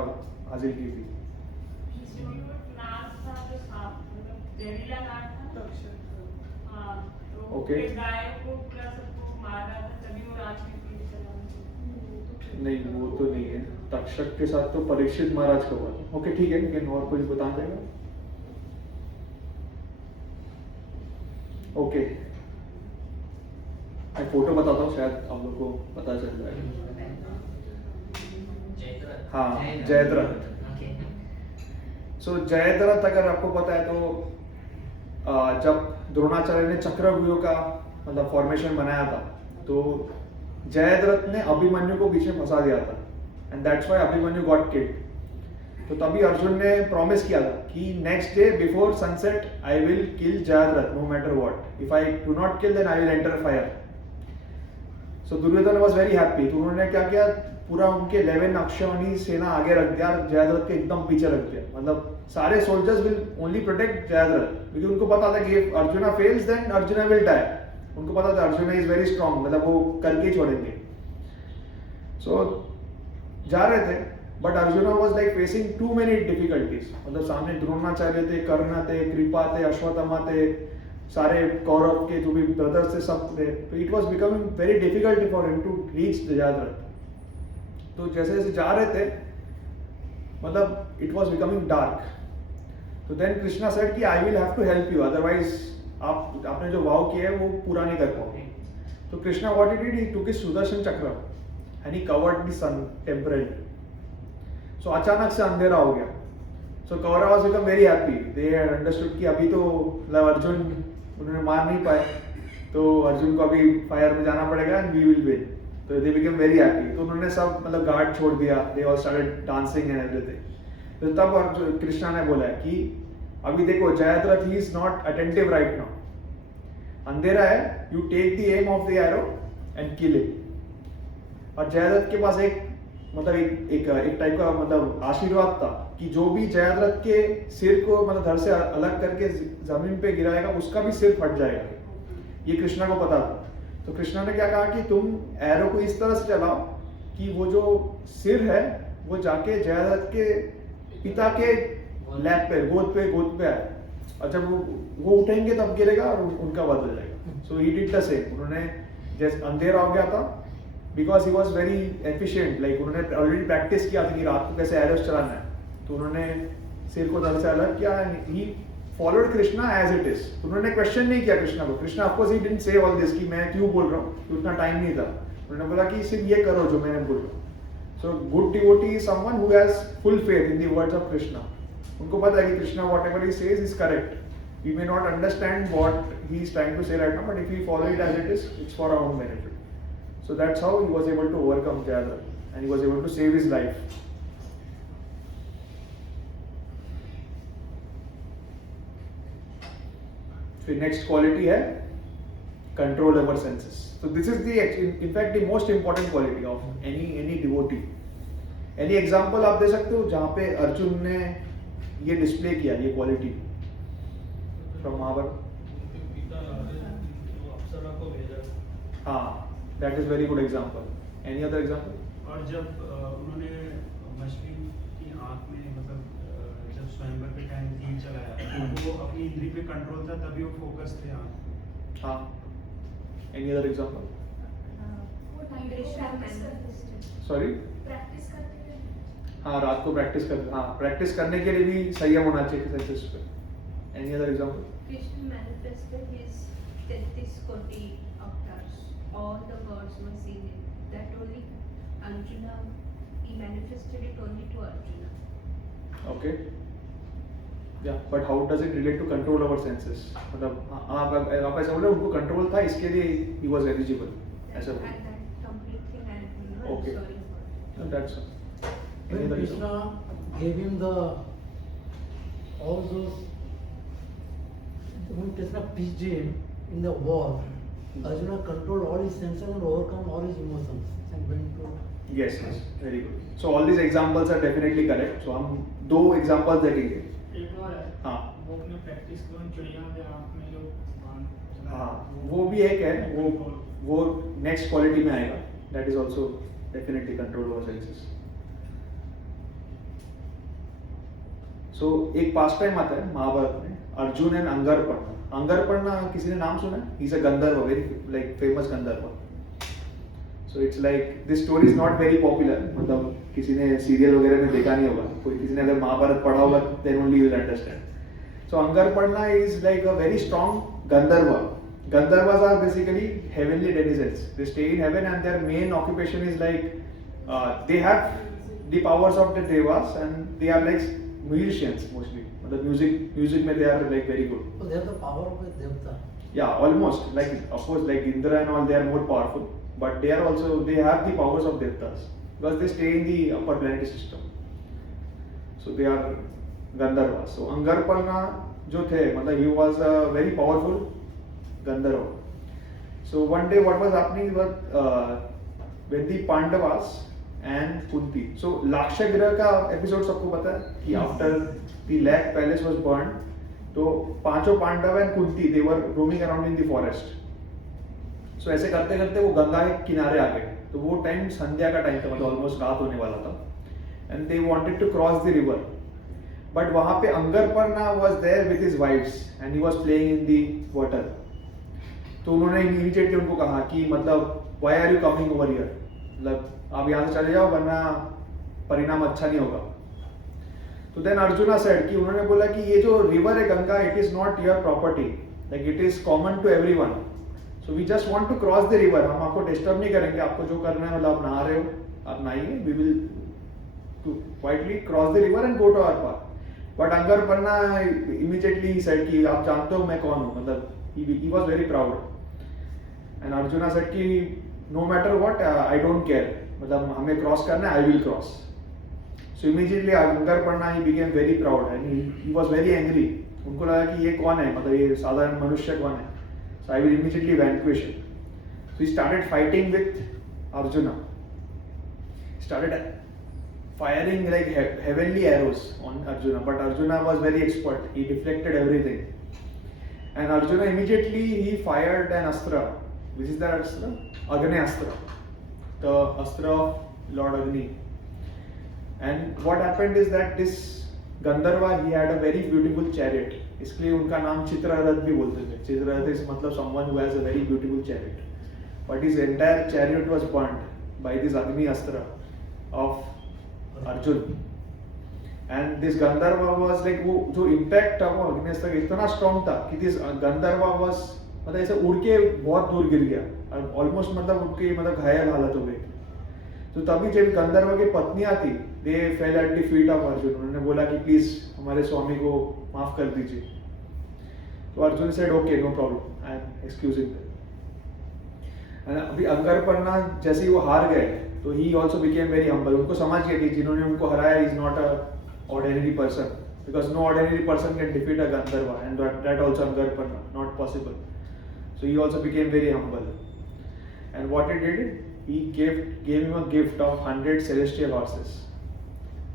हासिल की थी. ओके. नहीं वो तो नहीं है, तक्षक के साथ तो परीक्षित महाराज का हुआ था. ओके ठीक है, लेकिन और कुछ बता देगा? ओके, मैं फोटो बताता हूँ, शायद आप लोग को पता चल जाएगा. हाँ, जयद्रथ. सो जयद्रथ अगर आपको पता है तो जब द्रोणाचार्य ने चक्रव्यूह का मतलब फॉर्मेशन बनाया था, तो जयद्रथ ने अभिमन्यु को बीच में फंसा दिया था and that's why Abhimanyu got killed. तो तभी अर्जुन ने प्रॉमिस किया था कि next day before sunset I will kill Jayadrath no matter what, if I do not kill then I will enter fire. So Duryodhan was very happy. तो उन्होंने क्या किया, पूरा उनके 11 अक्षौहिणी सेना आगे रख दिया, जयद्रथ के एकदम पीछे रख दिया। मतलब सारे soldiers will only protect Jayadrath, क्योंकि उनको पता था कि if Arjuna fails then Arjuna will die. उनको पता था अर्जुना इज वेरी स्ट्रांग, मतलब वो करके ही छोड़ेंगे। सो जा रहे थे, but Arjuna was like facing too many difficulties. मतलब सामने द्रोणाचार्य थे, कर्ण थे, कृपा थे, अश्वत्थामा थे, सारे कौरव के जो भी ब्रदर्स थे सब थे। तो it was becoming very difficult for him to reach Jayadrath. तो जैसे जैसे जा रहे थे, मतलब इट वाज बिकमिंग डार्क। तो देन कृष्णा सेड कि I will have to help you, otherwise आपने जो वाव किया है वो पूरा नहीं कर पाओगे। तो Krishna what he did, he took his Sudarshan chakra and he covered the sun temporary. So अचानक से अंधेरा हो गया। So Kaurava was become very happy, they had understood कि अभी तो मतलब अर्जुन उन्होंने मार नहीं पाए, तो अर्जुन को अभी फायर में जाना पड़ेगा एंड वी विल विन। तो दे बिकम वेरी हैप्पी। तो उन्होंने सब मतलब गार्ड छोड़ दिया, they all started dancing and everything. तो तब और कृष्णा ने बोला है कि अभी देखो Jayadrath he is not attentive right now, अंधेरा है, you take the aim of the arrow and kill him. और जयद्रथ के पास एक मतलब एक टाइप का मतलब आशीर्वाद था कि जो भी जयद्रथ के सिर को मतलब धड़ से अलग करके जमीन पे गिराएगा उसका भी सिर फट जाएगा, ये कृष्णा को पता था। तो कृष्णा ने क्या कहा कि तुम एरो को इस तरह से चलाओ कि वो जो सिर है वो जाके जयद्रथ के पिता के लैप पे गोद पे आए, और जब वो उठेंगे तब गिरेगा और उनका वध हो जाएगा। सो ही डिड द सेम। उन्होंने जैसे अंधेरा हो गया था, because he was very efficient, like उन्होंने ऑलरेडी प्रैक्टिस किया था कि रात को कैसे एरोस चलाना है। तो उन्होंने सिर को धड़ से अलग किया and he followed Krishna as it is. उन्होंने क्वेश्चन नहीं किया कृष्णा को। Krishna of course he didn't say all this कि मैं क्यों बोल रहा हूँ, उतना टाइम नहीं था। उन्होंने बोला कि सिर्फ ये करो जो मैंने बोल रहा हूँ। So good devotee is someone who has full faith in the words of Krishna. उनको पता है कि Krishna whatever he says is correct. We may not understand what he is trying to say right now, but if we follow it as it is, it's for our own benefit. So that's how he was able to overcome Jayadratha, and he was able to save his life. So next quality है control over senses. So this is the in fact the most important quality of any devotee. Any example आप दे सकते हो जहाँ पे अर्जुन ने ये डिस्प्ले किया ये क्वालिटी फ्रॉम महाभारत? उनके पिता जो अप्सरा को भेजा। हाँ, that is very good example. Any other example? और जब उन्होंने मछली की आंख में मतलब जब स्वयंवर के टाइम तीर चलाया तो वो अपनी इंद्री पे कंट्रोल था, तभी वो फोकस थे आंख। हाँ, any other example? वो टाइम पे प्रैक्टिस करते थे। Sorry? प्रैक्टिस करते थे। हाँ, रात को प्रैक्टिस कर, हाँ प्रैक्टिस करने के लिए भी संयम होना चाहिए सेंसेस पे। Any other example? Krishna manifested his 33 koti avatars. All the gods were seen in that. Only Arjuna, he manifested it only to Arjuna. Okay. Yeah, but how does it relate to control over senses? मतलब आप ऐसा बोले उनको कंट्रोल था इसके लिए he was eligible. ऐसा बोले. And that complete thing I am not Okay. sorry for. No, that's all. Any When other Krishna example? gave him all those, when Krishna pitched him in the war, Arjuna controlled all his senses and overcome all his emotions and went to. Yes, very good. So all these examples are definitely correct. So हम दो examples देखेंगे. एक और है हाँ. वो अपने प्रैक्टिस को चिड़िया के आँख में जो बाण चलाया, हाँ, वो भी एक है, वो नेक्स्ट क्वालिटी में आएगा. That is also definitely control over senses. So एक पास टाइम आता है महाभारत में, अर्जुन एंड अंगरपर्ण. अंगरपर्ण किसी ने नाम सुना है? He is a Gandharva, very like famous Gandharva. So it's like this story is not very popular. मतलब किसी ने सीरियल वगैरह में देखा नहीं होगा. कोई किसी ने अगर महाभारत पढ़ा होगा, then only you will understand. So Angarpanna is like a very strong Gandharva. Gandharvas are basically heavenly denizens. They stay in heaven and their main occupation is like they have the powers of the devas and they are like musicians mostly. The music में they are like very good. So they have the power of a devta. Yeah, almost like of course like Indra and all they are more powerful. but they have the powers of Devtas because they stay in the upper planetary system. So they are Gandharvas. So Angarpana जो थे मतलब he was a very powerful Gandharva. So one day what was happening was when the Pandavas and Kunti. So Lakshagriha का episode सबको पता है कि after the Lakh Palace was burned, तो पांचों Pandav and Kunti they were roaming around in the forest. So ऐसे करते करते वो गंगा के किनारे आ गए. तो वो टाइम संध्या का टाइम था मतलब ऑलमोस्ट रात होने वाला था. And they wanted to cross the river. But वहाँ पे अंगरपर्णा was there with his wives and he was playing in the water. तो उन्होंने इमीडिएटली उनको कहा कि मतलब why are you coming over here? मतलब आप यहाँ से चले जाओ वरना परिणाम अच्छा नहीं होगा. तो देन अर्जुना सेड कि उन्होंने बोला कि ये जो रिवर है Ganga it is not your property, like it is common to everyone. So we just want to cross the river. हम आपको डिस्टर्ब नहीं करेंगे, आपको जो करना है मतलब आप नहा रहे हो आप नहाइए, we will to quietly cross the river and go to our park. But Angarparna immediately said कि आप जानते हो मैं कौन हूँ, मतलब he was very proud. And Arjuna said कि no matter what I don't care, मतलब हमें क्रॉस करना है, I will cross. So immediately Angarparna he became very proud and he was very angry. उनको लगा कि ये कौन है, मतलब ये साधारण मनुष्य कौन है. So I will immediately vanquish him. So he started fighting with Arjuna. Started firing like heavenly arrows on Arjuna, but Arjuna was very expert. He deflected everything. And Arjuna immediately he fired an astra. Which is that astra? Agnyastra. The astra of Lord Agni. And what happened is that this Gandharva he had a very beautiful chariot. इसलिए उनका नाम चित्ररथ भी बोलते थे. चित्ररथ is मतलब someone who has a very beautiful chariot. But his entire chariot was burnt by this Agni Astra of Arjun. And this Gandharva was like वो जो impact था वो Agni Astra का इतना strong था कि this Gandharva was मतलब ऐसे उड़ के बहुत दूर गिर गया. Almost मतलब उनकी मतलब घायल हालत हो गई. तो तभी जब गंधर्व की पत्नियां थी they fell at the feet of Arjun. उन्होंने बोला कि प्लीज हमारे स्वामी को माफ कर दीजिए. तो Arjun said okay no problem I am excusing them. अभी अंगरपर्णा जैसे ही वो हार गए तो he also became very humble. उनको समझ गया कि जिन्होंने उनको हराया is not a ordinary person because no ordinary person can defeat a Gandharva and that also Angarparna not possible. So he also became very humble. And what he did, he gave him a gift of 100 celestial horses.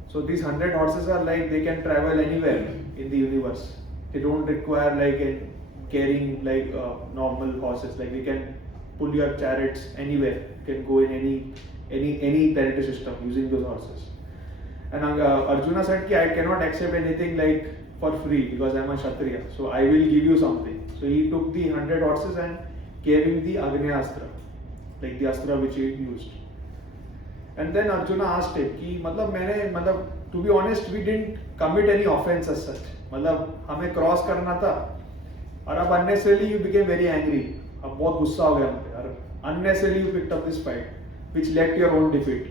So these 100 horses are like they can travel anywhere in the universe. They don't require like carrying like normal horses. Like they can pull your chariots anywhere. You can go in any planetary system using those horses. And Arjuna said कि I cannot accept anything like for free because I am a Kshatriya. So I will give you something. So he took the 100 horses and gave him the Agnyastra. Like the astra which he used. And then Arjuna asked him कि मतलब मैंने मतलब to be honest we didn't commit any offense as such. मतलब हमें क्रॉस करना था और अब unnecessarily you became very angry. अब बहुत गुस्सा हो गया हम पे और unnecessarily you picked up this fight which led to your own defeat.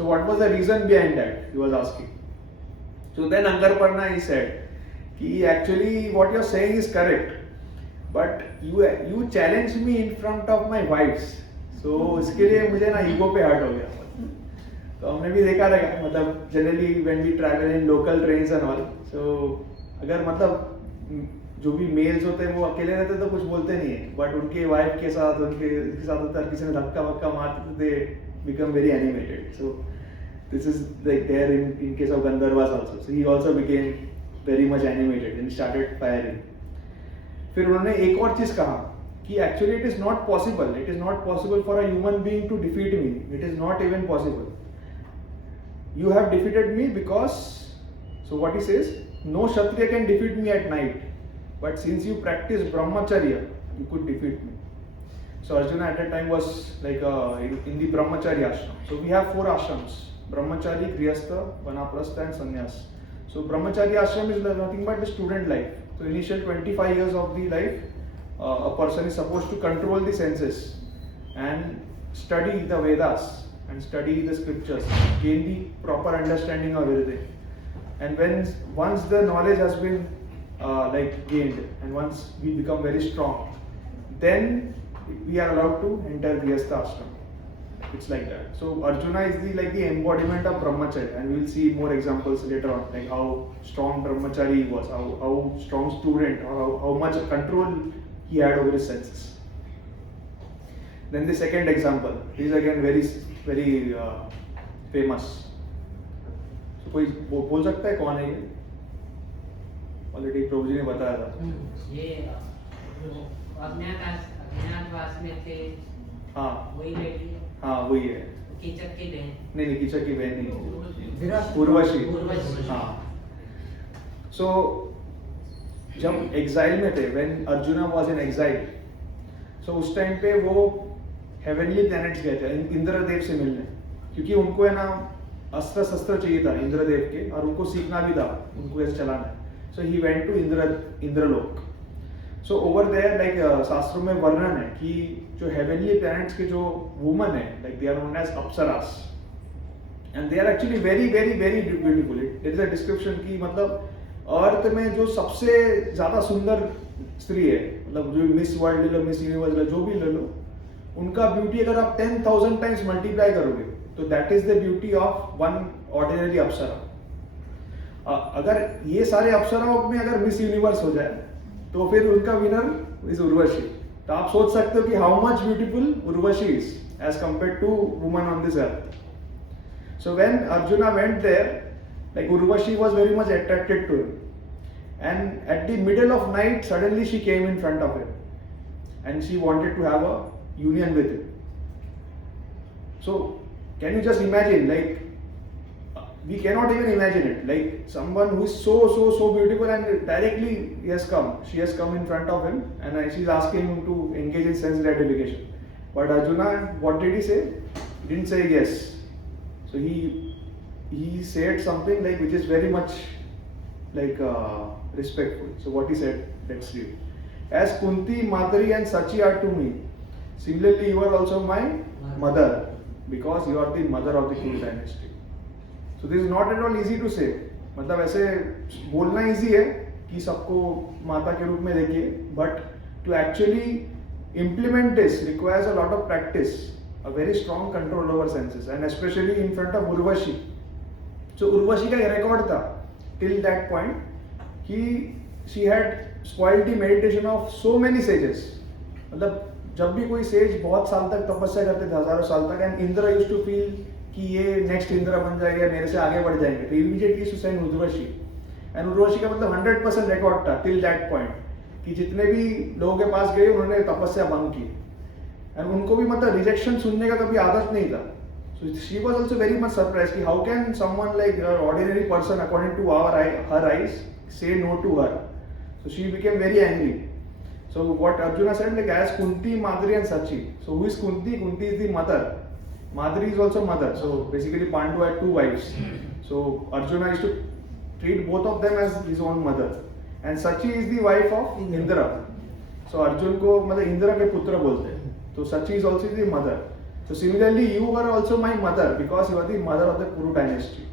So what was the reason behind that? He was asking. So then Angarparna he said कि actually what you're saying is correct, but you challenged me in front of my wives. तो इसके लिए मुझे ना ईगो पे हर्ट हो गया. तो हमने भी देखा रहेगा मतलब generally when we travel in local trains and all, so अगर मतलब जो भी मेल्स होते हैं वो अकेले रहते तो कुछ बोलते नहीं है, बट उनके वाइफ के साथ उनके साथ होता है किसी ने धक्का वक्का मारते तो they become very animated. So this is like there in case of Gandharvas also. So he also became very much animated and started firing. फिर उन्होंने एक और चीज कहा कि actually it is not possible for a human being to defeat me. It is not even possible. You have defeated me because, so what he says, no Kshatriya can defeat me at night, but since you practice brahmacharya you could defeat me. So Arjuna at that time was like in the brahmacharya ashram. So we have 4 ashrams: brahmachari, grihastha, vanaprastha and sannyas. So brahmacharya ashram is nothing but the student life. So initial 25 years of the life a person is supposed to control the senses and study the Vedas and study the scriptures, gain the proper understanding of everything. And once the knowledge has been like gained and once we become very strong, then we are allowed to enter Grihastha ashram. It's like that. So Arjuna is the like the embodiment of brahmacharya, and we will see more examples later on, like how strong brahmachari he was, how strong student, or how much control he had over his senses. Then the second example, he is again very famous. So कोई बोल सकता है कौन है ये? ऑलरेडी प्रभु जी ने बताया था. ये अज्ञातवास में थे, हाँ वही बेटी है, हाँ वही है. कीचक की बहन, नहीं कीचक की बहन नहीं, उर्वशी। उर्वशी. हाँ. सो जब एग्जाइल में थे, when Arjuna was in exile, so उस टाइम पे वो हेवनली प्लैनेट्स गए थे इंद्रदेव से मिलने, क्योंकि उनको है ना अस्त्र शस्त्र चाहिए था इंद्रदेव के, और उनको सीखना भी था उनको कैसे चलाना है. So he went to Indralok. So over there like शास्त्रों में वर्णन है कि जो हेवनली प्लैनेट्स के जो वुमन है, like they are known as apsaras, and they are actually very very very beautiful. It is a description की मतलब अर्थ में जो सबसे ज्यादा सुंदर स्त्री है, मतलब जो मिस वर्ल्ड ले लो, मिस यूनिवर्स ले लो, जो भी ले लो, उनका ब्यूटी अगर आप 10,000 टाइम्स मल्टीप्लाई करोगे तो that is the beauty of one ordinary apsara. अगर ये सारे अप्सराओं में अगर मिस यूनिवर्स हो जाए तो फिर उनका विनर इज उर्वशी. तो आप सोच सकते हो कि how much beautiful Urvashi is as compared to woman on this earth. So when Arjuna went there, like Urvashi was very much attracted to him, and at the middle of night suddenly she came in front of him and she wanted to have a union with him. So can you just imagine, like we cannot even imagine it, like someone who is so beautiful and directly she has come in front of him and she's asking him to engage in sense gratification. But Arjuna, what did he say? He didn't say yes. So he said something like which is very much like respectful. So what he said, let's read. As Kunti, Madri and Sachi are to me, similarly you are also my mother, because you are the mother of the Kuru dynasty. So this is not at all easy to say. मतलब ऐसे बोलना easy है कि सबको माता के रूप में देखिए, but to actually implement this requires a lot of practice, a very strong control over senses, and especially in front of Urvashi. So Urvashi का रिकॉर्ड था till that point कि she had spoiled the meditation of so many sages. मतलब जब भी कोई सेज बहुत साल तक तपस्या करते थे, हजारों साल तक, and Indra used to feel कि ये नेक्स्ट इंद्र बन जाएगा, मेरे से आगे बढ़ जाएंगे, तो immediately to send Urvashi. And Urvashi का मतलब 100% रिकॉर्ड था till that point कि जितने भी लोगों के पास गए उन्होंने तपस्या भंग की, एंड उनको भी मतलब रिजेक्शन सुनने का कभी आदत नहीं था. So she was also very much surprised. How can someone like an ordinary person, according to her eyes, say no to her? So she became very angry. So what Arjuna said, like as Kunti, Madri and Sachi. So who is Kunti? Kunti is the mother. Madri is also mother. So basically Pandu had 2 wives. So Arjuna used to treat both of them as his own mother. And Sachi is the wife of Indra. So Arjun को मतलब इंद्र के पुत्र बोलते हैं. So Sachi is also the mother. So similarly, you were also my mother because you are the mother of the Kuru dynasty.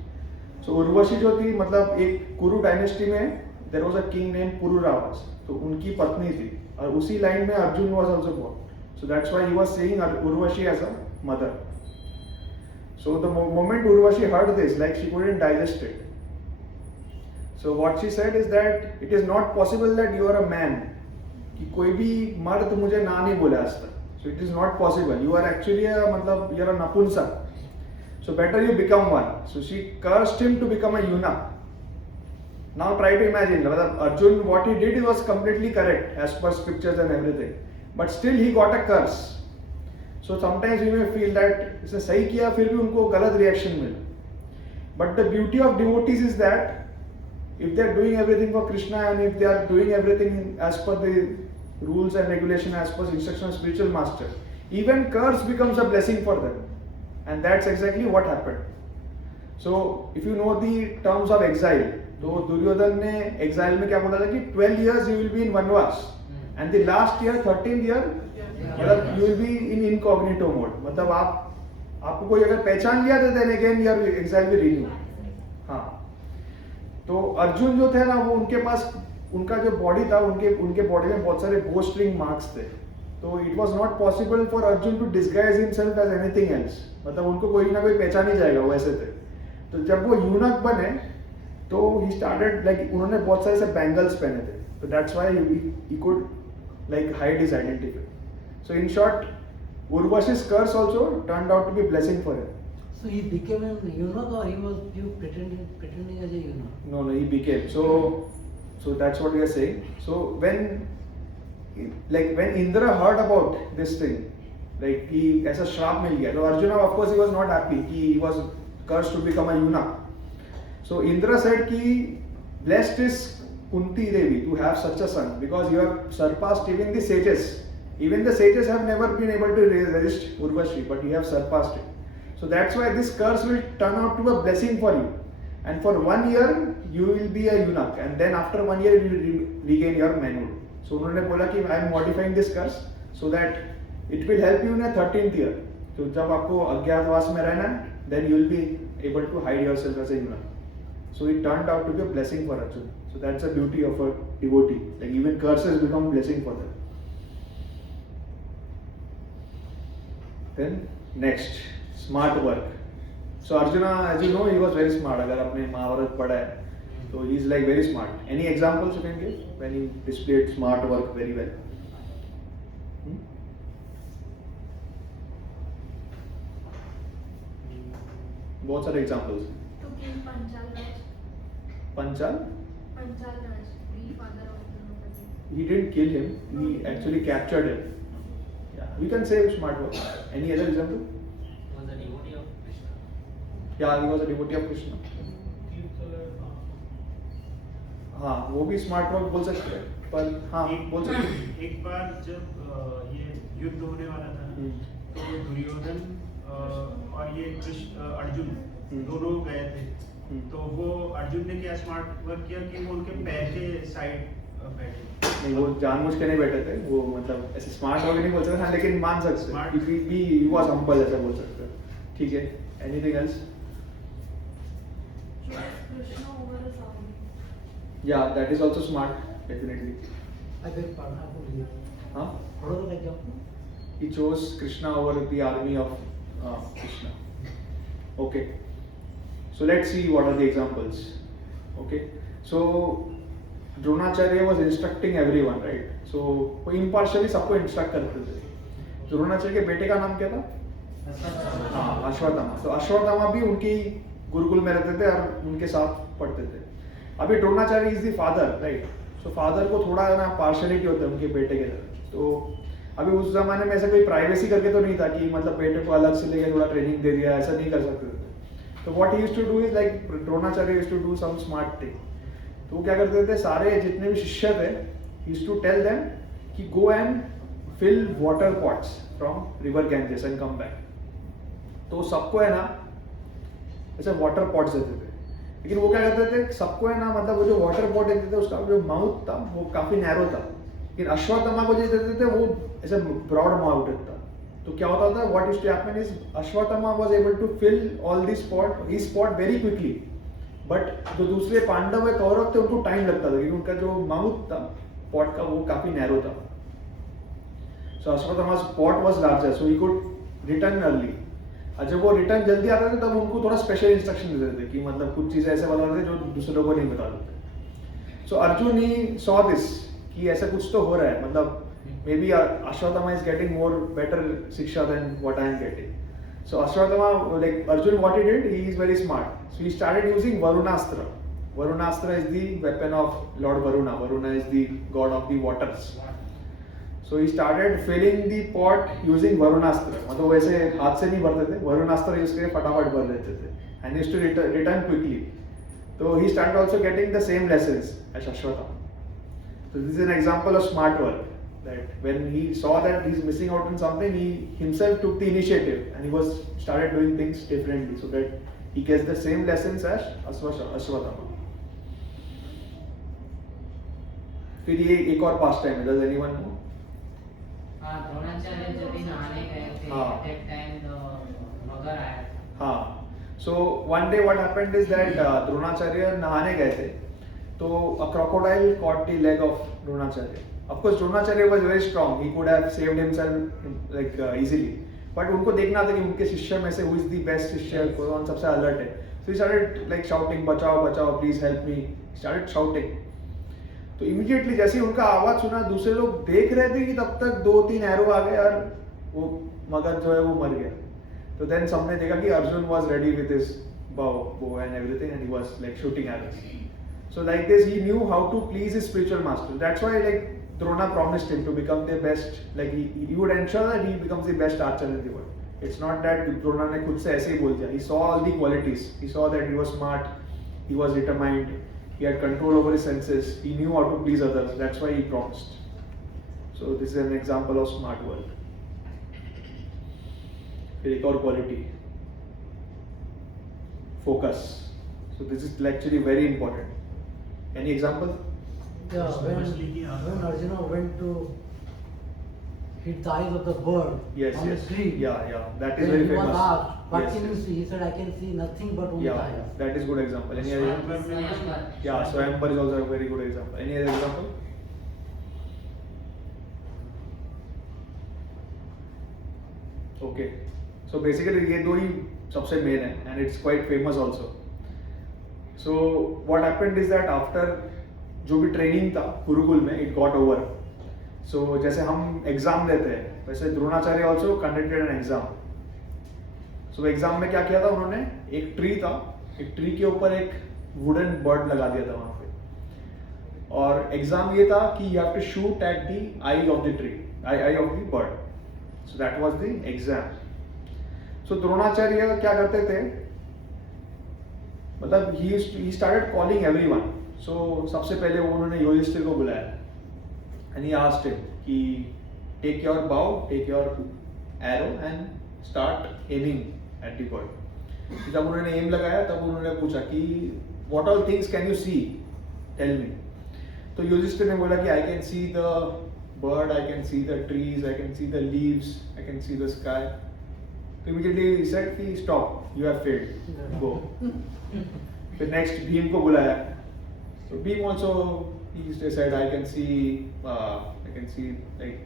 So Urvashi जो थी मतलब एक Kuru dynasty में there was a king named Pururavas. तो उनकी पत्नी थी, और उसी लाइन में Arjun was also born. So that's why he was saying Urvashi as a mother. So the moment Urvashi heard this, like she couldn't digest it. So what she said is that it is not possible that you are a man. कि कोई भी मर्द मुझे ना नहीं बोले आज तक. So it is not possible. You are actually मतलब you are a napunsak. So better you become one. So she cursed him to become a eunuch. Now try to imagine. मतलब Arjun, what he did was completely correct as per scriptures and everything. But still he got a curse. So sometimes we may feel that इसने सही किया फिर भी उनको गलत reaction मिला. But the beauty of devotees is that if they are doing everything for Krishna and if they are doing everything as per the rules and regulation as per instruction of spiritual master, even curse becomes a blessing for them, and that's exactly what happened. So if you know the terms of exile, तो दुर्योधन ने exile में क्या बोला था कि 12 years you will be in vanvas, and the last year 13th year मतलब you will be in incognito mode. मतलब आपको कोई अगर पहचान लिया तो then again your exile will renew. हाँ, तो अर्जुन जो थे ना वो उनके पास उनका जो बॉडी था उनके बॉडी में बहुत सारे बो स्ट्रिंग मार्क्स थे. तो it was not possible for Arjun to disguise himself as anything else, मतलब उनको कोई ना कोई पहचान ही जाएगा वो ऐसे थे। तो जब वो यूनक बने तो ही स्टार्टेड लाइक उन्होंने बहुत सारे से बैंगल्स पहने थे, तो that's why he could like hide his identity. So in short Urvashi's curse also turned out to be a blessing for him. So he became a eunuch, or he was pretending as a eunuch? No, he became. So that's what we are saying. So when Indra heard about this thing, like he ऐसा श्राप मिल गया, तो Arjuna of course he was not happy. He was cursed to become a eunuch. So Indra said कि blessed is Kunti Devi to have such a son because you have surpassed even the sages. Even the sages have never been able to resist Urvashi, but you have surpassed it. So that's why this curse will turn out to be a blessing for you. And for 1 year, you will be a eunuch. And then after 1 year, you will regain your manhood. So उन्होंने बोला कि I am modifying this curse so that it will help you in a 13th year. तो जब आपको अज्ञातवास में रहना है, then you will be able to hide yourself as a eunuch. So it turned out to be a blessing for Arjuna. So that's the beauty of a devotee. Like even curses become blessing for them. Then next, smart work. So Arjuna, as you know, he was very smart. अगर आपने महाभारत पढ़ा है, so he is like very smart. Any examples you can give when he displayed smart work very well? बहुत सारे examples. To kill Panchal Raj. Panchal? Panchal Raj, the father of Draupadi. He didn't kill him. He actually captured him. Yeah, we can say smart work. Any other example? Was a devotee of Krishna. Yeah, he was a devotee of Krishna. हाँ, वो भी स्मार्ट वर्क बोल सकते हैं, पर हाँ बोल सकते हैं। एक बार जब ये युद्ध होने वाला था, तो दुर्योधन और ये कृष्ण अर्जुन दोनों गए थे। तो वो अर्जुन ने क्या स्मार्ट वर्क किया कि वो उनके पैर के साइड बैठे। नहीं, वो जानबूझ के नहीं बैठे थे, वो मतलब ऐसे स्मार्ट वर्क नहीं बोल सकते, हाँ लेकिन मान सकते हैं कि he was humble ऐसा बोल सकते हैं। ठीक है, anything else? Krishna over a Saudi. Yeah, that is also smart, definitely. I beg pardon, I couldn't hear. Huh? What was the example? He chose Krishna over the army of Krishna. Okay. So let's see what are the examples. Okay. So Dronacharya was instructing everyone, right? So वो impartially सबको instruct करते थे. द्रोणाचार्य के बेटे का नाम क्या था? हाँ, अश्वत्थामा. तो अश्वत्थामा भी उनकी गुरुकुल में रहते थे और उनके साथ पढ़ते थे. अभी Dronacharya is the father, right? So father को थोड़ा ना पार्शियलिटी होता है उनके बेटे के साथ. तो अभी उस जमाने में ऐसा कोई प्राइवेसी करके तो नहीं था कि मतलब बेटे को अलग से लेके थोड़ा ट्रेनिंग दे दिया, ऐसा नहीं कर सकते थे. तो what he used to do is like Dronacharya used to do some smart thing. तो वो क्या करते थे, सारे जितने भी शिष्य थे, he used to tell them कि go and fill water pots from river Ganges and come back. तो सबको है ना ऐसे वाटर पॉट्स देते थे. लेकिन वो क्या करते थे, सबको है ना मतलब वो जो वाटर पॉट देते थे उसका जो माउथ था वो काफी नैरो था. लेकिन अश्वत्थामा को जो देते थे वो ऐसे ब्रॉड माउथ था. तो क्या होता था, what used to happen is Ashwatthama was able to fill all this pot, he spot very quickly. But जो दूसरे पांडव है, कौरव थे, उनको टाइम लगता था क्योंकि उनका जो माउथ था पॉट का वो काफी नैरो था. So Ashwatthama's pot was larger, so he could return early. जब वो रिटर्न जल्दी आते थे तब उनको थोड़ा स्पेशल इंस्ट्रक्शन देते थे कि मतलब कुछ चीजें ऐसे बताते थे जो दूसरों को नहीं बता देते. So Arjun he saw this कि ऐसा कुछ तो हो रहा है, मतलब may be Ashwatthama is getting more better shiksha than what I am getting. So Ashwatthama like Arjun what he did, he is very smart. So he started using Varunastra. Varunastra is the weapon of lord Varuna. Varuna is the god of the waters. So he started filling the pot using Varunastra. मतलब वैसे हाथ से नहीं भरते थे, वरुणास्त्र यूज करके फटाफट भर देते थे. And he used to return quickly. So he started also getting the same lessons as Ashwatthama. So this is an example of smart work. That when he saw that he's missing out on something, he himself took the initiative and he started doing things differently so that he gets the same lessons as Ashwatthama. फिर ये एक और पास्ट टाइम है. Does anyone know? हाँ, द्रोणाचार्य जब भी नहाने गए थे, हाँ. that time मगर आया. हाँ. So one day what happened is that Dronacharya नहाने गए थे, तो a crocodile caught the leg of Dronacharya. Of course, Dronacharya was very strong. He could have saved himself like easily. But उनको देखना था कि उनके शिष्य में से who is the best शिष्य, कौन सबसे alert है. So he started like shouting, बचाओ बचाओ, please help me. He started shouting. तो immediately जैसे ही उनका आवाज सुना, दूसरे लोग देख रहे थे कि तब तक 2-3 एरो आ गए और वो मगध जो है वो मर गया. तो then सबने देखा कि Arjun was ready with his bow and everything, and he was like shooting arrows. So like this, he knew how to please his spiritual master. That's why like Drona promised him to become the best. Like he would ensure that he becomes the best archer in the world. It's not that Drona ने खुद से ऐसे ही बोल दिया. He saw all the qualities. He saw that he was smart, he was determined, he had control over his senses. He knew how to please others. That's why he promised. So this is an example of smart work. फिर एक और quality, focus. So this is actually very important. Any example? Yeah, when Arjuna went to hit the eyes of the bird Yes, on yes. the tree, Yeah, that is when very he famous. was asked, what Yes, can you yes. see? He said, I can see nothing but only Yeah, eyes. that is good example. Any other? Swayamvar. Yeah, Swayamvar is also a very good example. Any other example? Okay. So basically ये दो ही सबसे main है, and it's quite famous also. So what happened is that after जो भी training था गुरुकुल में, it got over. So जैसे हम एग्जाम देते हैं, वैसे Dronacharya also conducted an exam. So exam में क्या किया था उन्होंने, एक ट्री था, एक ट्री के ऊपर एक वुडन बर्ड लगा दिया था वहां पे, और एग्जाम ये था कि you have to shoot at the eye of the tree, eye of the bird. So that was the exam. So Dronacharya क्या करते थे, मतलब he started calling everyone. So सबसे पहले वो उन्होंने युधिष्ठिर को बुलाया, and he asked him कि take your bow, take your arrow and start aiming at the bird. जब उन्होंने एम लगाया तब उन्होंने पूछा कि what all things can you see, tell me. तो युधिष्ठिर ने बोला कि I can see the bird, I can see the trees, I can see the leaves, I can see the sky. So immediately he said कि stop, you have failed, go. फिर next भीम को बुलाया. So Bhim also he said I can see like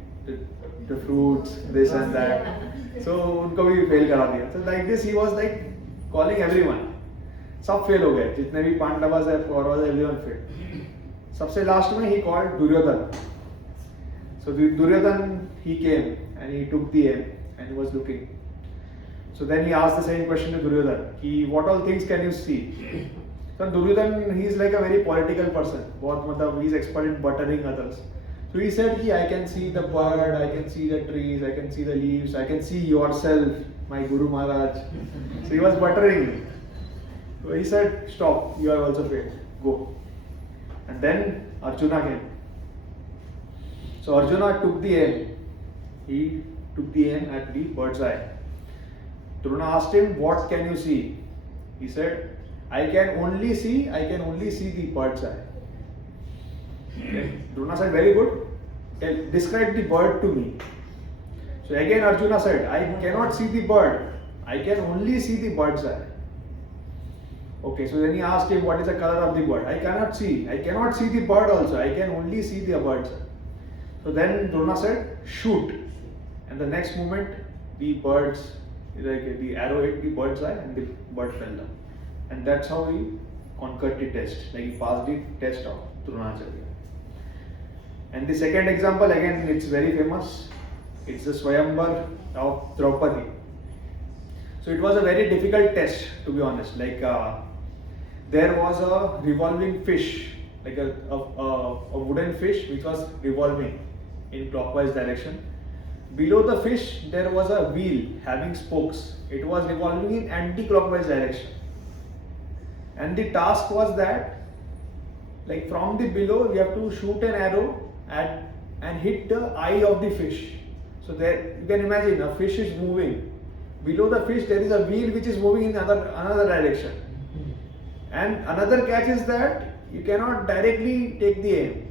the fruits, this and that. So उनको भी fail करा दिया. So like this he was like calling everyone. सब fail हो गए, जितने भी पांडवास है, कौरवास, everyone failed. सबसे last में he called Duryodhan. So Duryodhan he came and he took the aim and he was looking. So then he asked the same question to Duryodhan, कि what all things can you see? So Duryodhan he is like a very political person. बहुत मतलब he is expert in buttering others. So he said कि I can see the bird, I can see the trees, I can see the leaves, I can see yourself, my Guru Maharaj. So he was buttering him. So he said, stop, you are also failed, go. And then Arjuna came. So Arjuna took the aim. He took the aim at the bird's eye. Drona asked him, what can you see? He said, I can only see the bird's eye. Okay. Drona said, very good. Describe the bird to me. So again Arjuna said, I cannot see the bird. I can only see the bird's eye. Okay, so then he asked him, what is the color of the bird? I cannot see the bird also. I can only see the bird's eye. So then Drona said, shoot. And the next moment, the arrow hit the bird's eye and the bird fell down. And that's how he conquered the test. Like he passed the test of Dronacharya. And the second example, again, it's very famous. It's the Swayamvar of Draupadi. So it was a very difficult test, to be honest. Like there was a revolving fish, like a wooden fish which was revolving in clockwise direction. Below the fish there was a wheel having spokes. It was revolving in anti-clockwise direction. And the task was that, like from the below, you have to shoot an arrow and hit the eye of the fish. So there you can imagine a fish is moving. Below the fish there is a wheel which is moving in another direction. And another catch is that you cannot directly take the aim.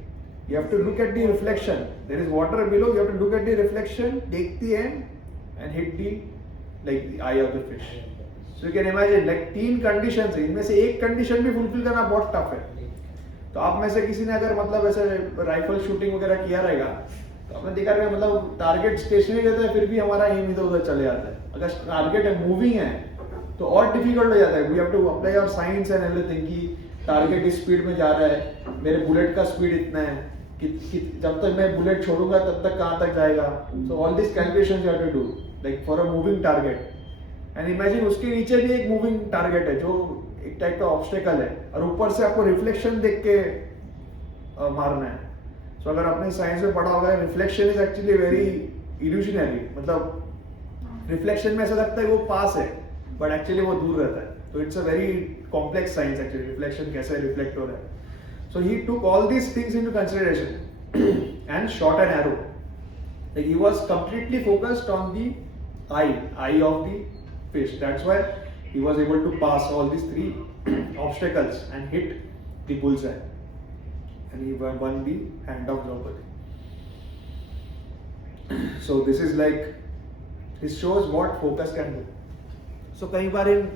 You have to look at the reflection. There is water below, you have to look at the reflection, take the aim and hit the eye of the fish. So you can imagine like 3 conditions है, इनमें से एक condition भी fulfill करना बहुत tough है. तो आप में से किसी ने अगर मतलब ऐसे राइफल शूटिंग वगैरह किया रहेगा तो आपने देखा रहेगा मतलब टारगेट स्टेशनरी रहता है फिर भी हमारा एम इधर उधर चले जाता है. अगर टारगेट है मूविंग है तो और डिफिकल्ट हो जाता है. We have to apply our science and everything कि टारगेट इस स्पीड में जा रहा है, मेरे बुलेट का स्पीड इतना है कि जब तक मैं बुलेट छोड़ूंगा तब तक कहाँ तक जाएगा. So all this calculations you have to do like for a moving target. And imagine उसके नीचे भी एक मूविंग टारगेट है जो एक टाइप का ऑब्स्टेकल है और ऊपर से आपको रिफ्लेक्शन देख के मारना है. सो अगर आपने साइंस में पढ़ा होगा रिफ्लेक्शन इज एक्चुअली वेरी इल्यूशनरी. मतलब रिफ्लेक्शन में ऐसा लगता है वो पास है बट एक्चुअली वो दूर रहता है. तो it's a very complex science actually reflection कैसे रिफ्लेक्ट हो रहा है. So he took all these things into consideration and shot an arrow. Like he was completely focused on the eye of the fish. That's why he was able to pass all these three obstacles and hit the bullseye. And he won the hand of Draupadi. So this is like, this shows what focus can do. So कई बार in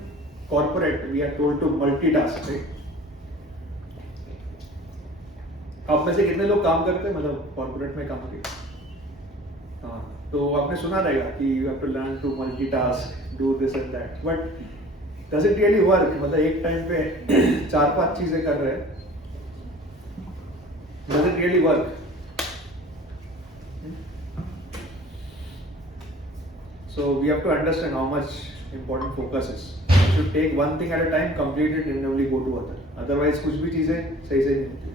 corporate we are told to multitask, right? आप में से कितने लोग काम करते हैं मतलब कॉर्पोरेट में काम करते? हाँ, तो आपने सुना रहेगा कि you have to learn to multitask, do this and that, but does it really work? मतलब एक टाइम पे 4-5 चीजें कर रहे हैं, does it really work? So we have to understand how much important focus is. You should take one thing at a time, complete it, and only go to other. Otherwise कुछ भी चीजें सही से नहीं होती.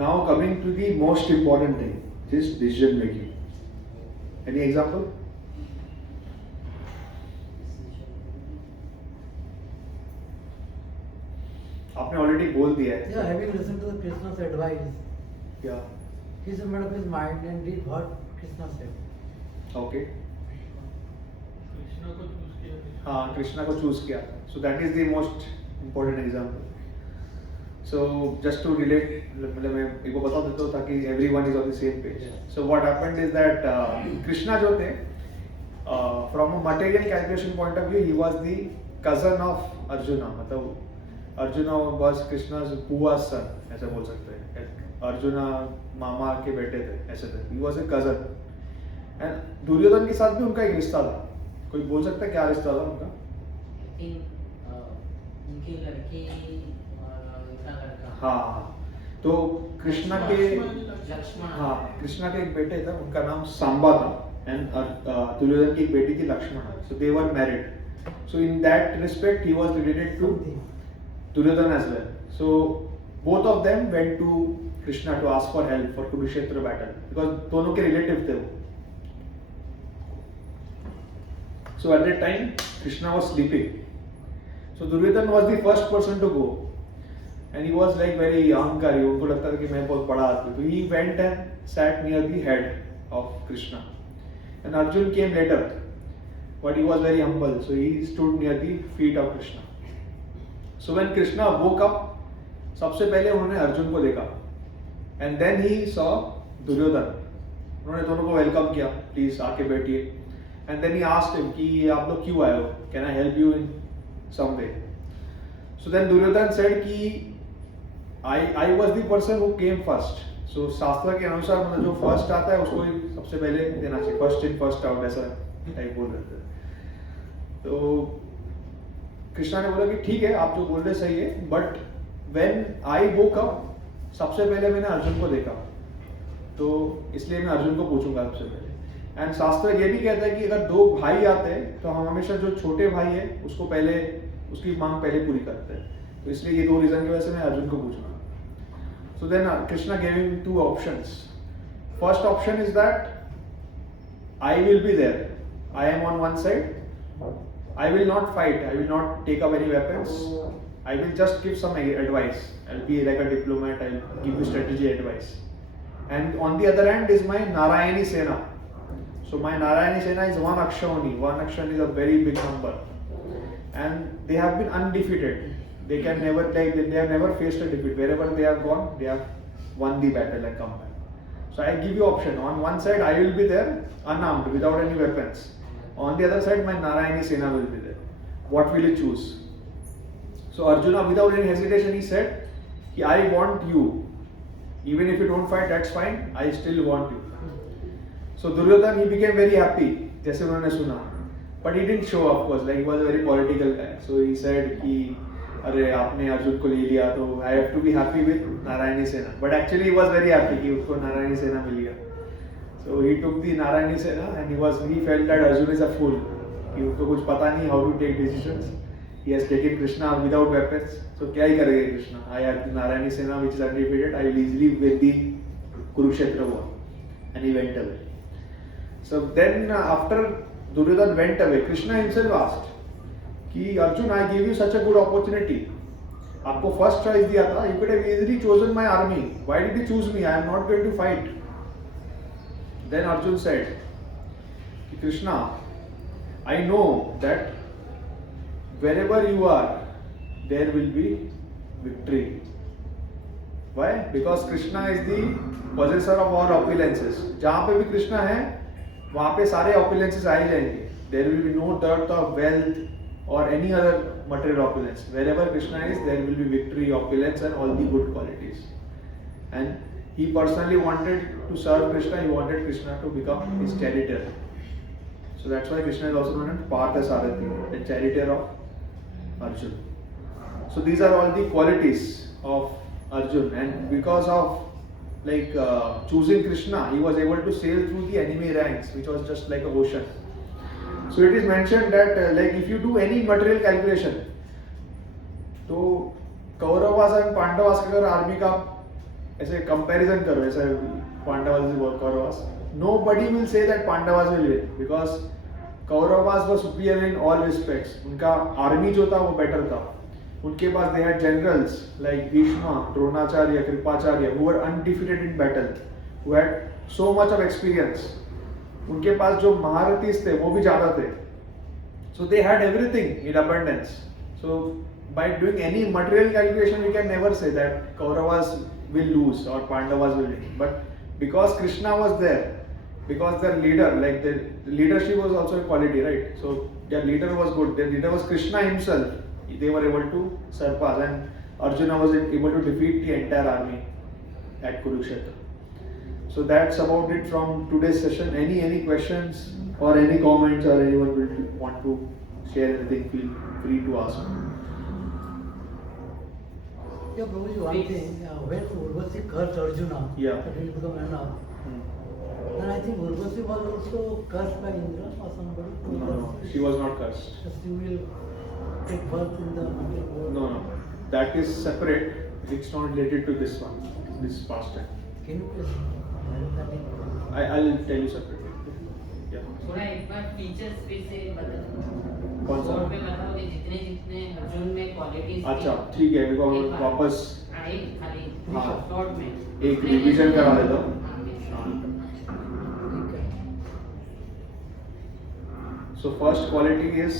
Now coming to the most important thing, which is decision making. Any example? आपने already बोल दिया है. Yeah, having listened to Krishna's advice, Yeah. he made up his mind and did what Krishna said. Okay. Krishna को चूज किया. हाँ, कृष्णा को चूज किया. So that is the most important example. So just to relate, मतलब मैं एक बार बता देता हूँ ताकि everyone is on the same page. So what happened is that Krishna जो थे, from a material calculation point of view, he was the cousin of Arjuna. मतलब arjuna was Krishna's Bua's son, ऐसा बोल सकते हैं. अर्जुना मामा के बेटे थे, ऐसे थे. He was a cousin. And Duryodhan के साथ भी उनका एक रिश्ता था. कोई बोल सकता है क्या रिश्ता था उनका? उनकी लड़की और उनका लड़का. हाँ, तो कृष्णा के लक्ष्मण. हाँ, कृष्णा के एक बेटे था, उनका नाम सांबा था, एंड दुर्योधन की एक बेटी थी Lakshman. So they were married. So in that respect he was related to Duryodhana as well. So both of them went to Krishna to ask for help for Kurukshetra battle, because दोनों के रिलेटिव थे वो. So at that time Krishna was sleeping. So Duryodhan was the first person to go. And he was like very अहंकारी, उनको लगता था कि मैं बहुत बड़ा आदमी. तो he went and sat near the head of Krishna. And Arjun came later, but he was very humble, so he stood near the feet of Krishna. So when Krishna woke up, सबसे पहले उन्होंने अर्जुन को देखा, and then he saw Duryodhan. उन्होंने दोनों को वेलकम किया, प्लीज आके बैठिए. And then he asked him कि आप लोग क्यों आए हो? Can I help you in some way? So then Duryodhan said कि I was the person who came first. So शास्त्र के अनुसार मतलब जो फर्स्ट आता है उसको ही सबसे पहले देना चाहिए. फर्स्ट इन फर्स्ट आउट ऐसा टाइप बोल रहे थे. तो कृष्णा ने बोला कि ठीक है आप जो बोल रहे सही है, but when I woke up सबसे पहले मैंने अर्जुन को देखा, तो इसलिए मैं अर्जुन को पूछूंगा सबसे पहले. एंड शास्त्र ये भी कहता है कि अगर दो भाई आते हैं तो हम हमेशा जो छोटे भाई है उसको पहले उसकी मांग पहले पूरी करते हैं. तो इसलिए ये दो रीजन की वजह से मैं अर्जुन को पूछूंगा. So then Krishna gave him two options. First option is that I will be there. I am on one side. I will not fight. I will not take up any weapons. I will just give some advice. I'll be like a diplomat. I'll give you strategy advice. And on the other hand is my Narayani Sena. So my Narayani Sena is one aksha only. One aksha is a very big number. And they have been undefeated. They can never, they have never faced a defeat. Wherever they have gone, they have won the battle and come back. So I give you option. On one side, I will be there, unarmed, without any weapons. On the other side, my Narayani Sena will be there. What will you choose? So Arjuna, without any hesitation, he said, I want you. Even if you don't fight, that's fine. I still want you. So Duryodhana, he became very happy. जैसे उन्होंने सुना. But he didn't show, of course. Like he was a very political guy. So he said कि अरे आपने अर्जुन को ले लिया तो I have to be happy with Narayani सेना. But actually he was very happy कि उसको नारायणी सेना मिल गया. So he took the Narayani सेना and he felt that Arjun is a fool. कि उसको कुछ पता नहीं how to take decisions. He has taken Krishna without weapons. So क्या ही करेगा Krishna? I have the Narayani सेना which is undefeated. I will easily win the Kurukshetra war. And he went away. So then after Duryodhana went away, Krishna himself asked कि Arjun, I gave you such a good opportunity. आपको first choice दिया था. You could have easily chosen my army. Why did you choose me? I am not going to fight. Then Arjun said, Krishna, I know that wherever you are, there will be victory. Why? Because Krishna is the possessor of all opulences. जहाँ पे भी कृष्णा है, वहाँ पे सारे opulences आ ही जाएंगे. There will be no dearth of wealth or any other material opulence. Wherever Krishna is, there will be victory, opulence, and all the good qualities. And he personally wanted to serve Krishna. He wanted Krishna to become his charioteer. So that's why Krishna is also known as Parthasarathi, the charioteer of Arjun. So these are all the qualities of Arjun, and because of choosing Krishna, he was able to sail through the enemy ranks, which was just like an ocean. So it is mentioned that if you do any material calculation, तो कौरवास and पांडवास का अगर आर्मी का ऐसे कंपैरिजन करो, ऐसे पांडवास और Kauravas, nobody will say that Pandavas will win because Kauravas was superior in all respects. उनका आर्मी जो था वो बेटर था. उनके पास they had generals like Bhishma, Dronacharya, Kripacharya who were undefeated in battle, who had so much of experience. उनके पास जो महारथीस थे वो भी ज्यादा थे. So they had everything in abundance. So by doing any material calculation, we can never say that Kauravas will lose or Pandavas will win. But because Krishna was there, because their leader, the leadership was also a quality, right? So their leader was good. Their leader was Krishna himself. They were able to surpass, and Arjuna was able to defeat the entire army at Kurukshetra. So that's about it from today's session. Any questions or any comments, or anyone will want to share anything, feel free to ask. Yeah, Prabhuji, one thing, when Urvashi cursed Arjuna, Yeah. that he will become enough. Then I think Urvashi was also cursed by Indra or somebody. No, she was not cursed. She will take birth in the world. No. That is separate. It's not related to this one, this pastime. Can you please that in? I'll tell you separately. Yeah. थोड़ा एक बार फीचर्स फिर से बताओ. कौन सा? बोर्ड पे बताओ कि जितने जितने अर्जुन में क्वालिटीज. अच्छा ठीक है, मेरे को वापस एक खाली हाँ. शॉर्ट में एक रिवीजन करा देता हूँ. So first quality is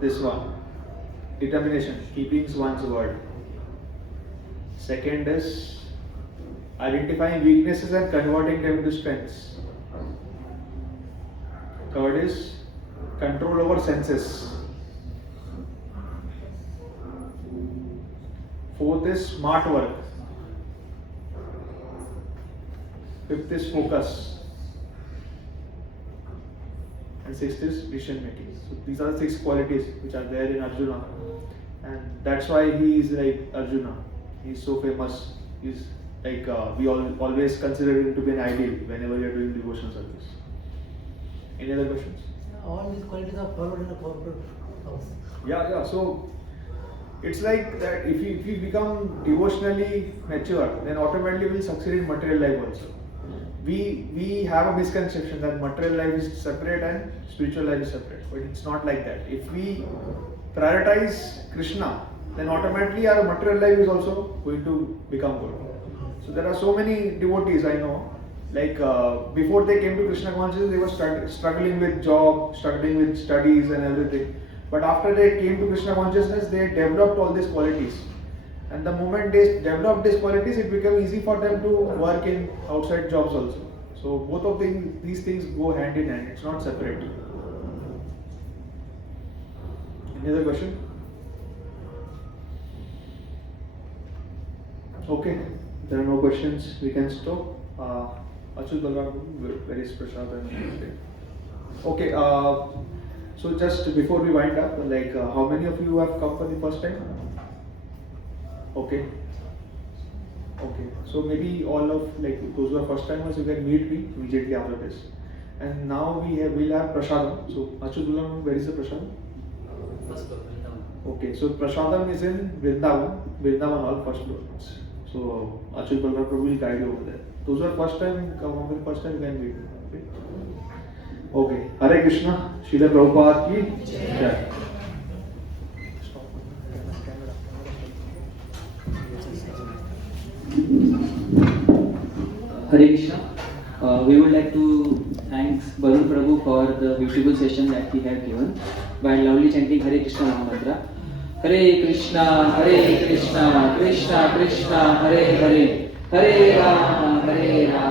this one, determination, keeping one's word. Second is identifying weaknesses and converting them into strengths. Third is control over senses. Fourth is smart work. Fifth is focus. And sixth is decision making. So these are the 6 qualities which are there in Arjuna, and that's why he is like Arjuna. He is so famous. He's like we always consider him to be an ideal whenever we are doing devotional service. Any other questions? All these qualities are followed in a corporate house. Yeah. So it's like that. If we become devotionally mature, then automatically we'll succeed in material life also. We have a misconception that material life is separate and spiritual life is separate, but it's not like that. If we prioritize Krishna, then automatically our material life is also going to become good. So there are so many devotees I know, before they came to Krishna consciousness, they were struggling with job, struggling with studies and everything. But after they came to Krishna consciousness, they developed all these qualities. And the moment they developed these qualities, it became easy for them to work in outside jobs also. So both of these things go hand in hand. It's not separate. Any other question? Okay, there are no questions. We can stop. Achut Balram, where is Prashad? Okay, so just before we wind up, like how many of you have come for the first time? Okay. Okay, so maybe all of like those who are first timers, you can meet me immediately after this. And now we'll have Prashadam. So Achut Balram, where is the Prashadam? First floor, Vrindavan. Okay, so Prashadam is in Vrindavan Hall, first floor. So Achut Balram will guide you over there. Those who are first time, come over the first time, you can meet me. Okay. Okay. Hare Krishna, Srila Prabhupada ki Jai. Hare Krishna. We would like to thank Varun Prabhu for the beautiful session that he had given by loudly chanting Hare Krishna Mahamantra. Hare Krishna, Krishna Krishna, Hare Hare, Hare Rama, Hare Rama.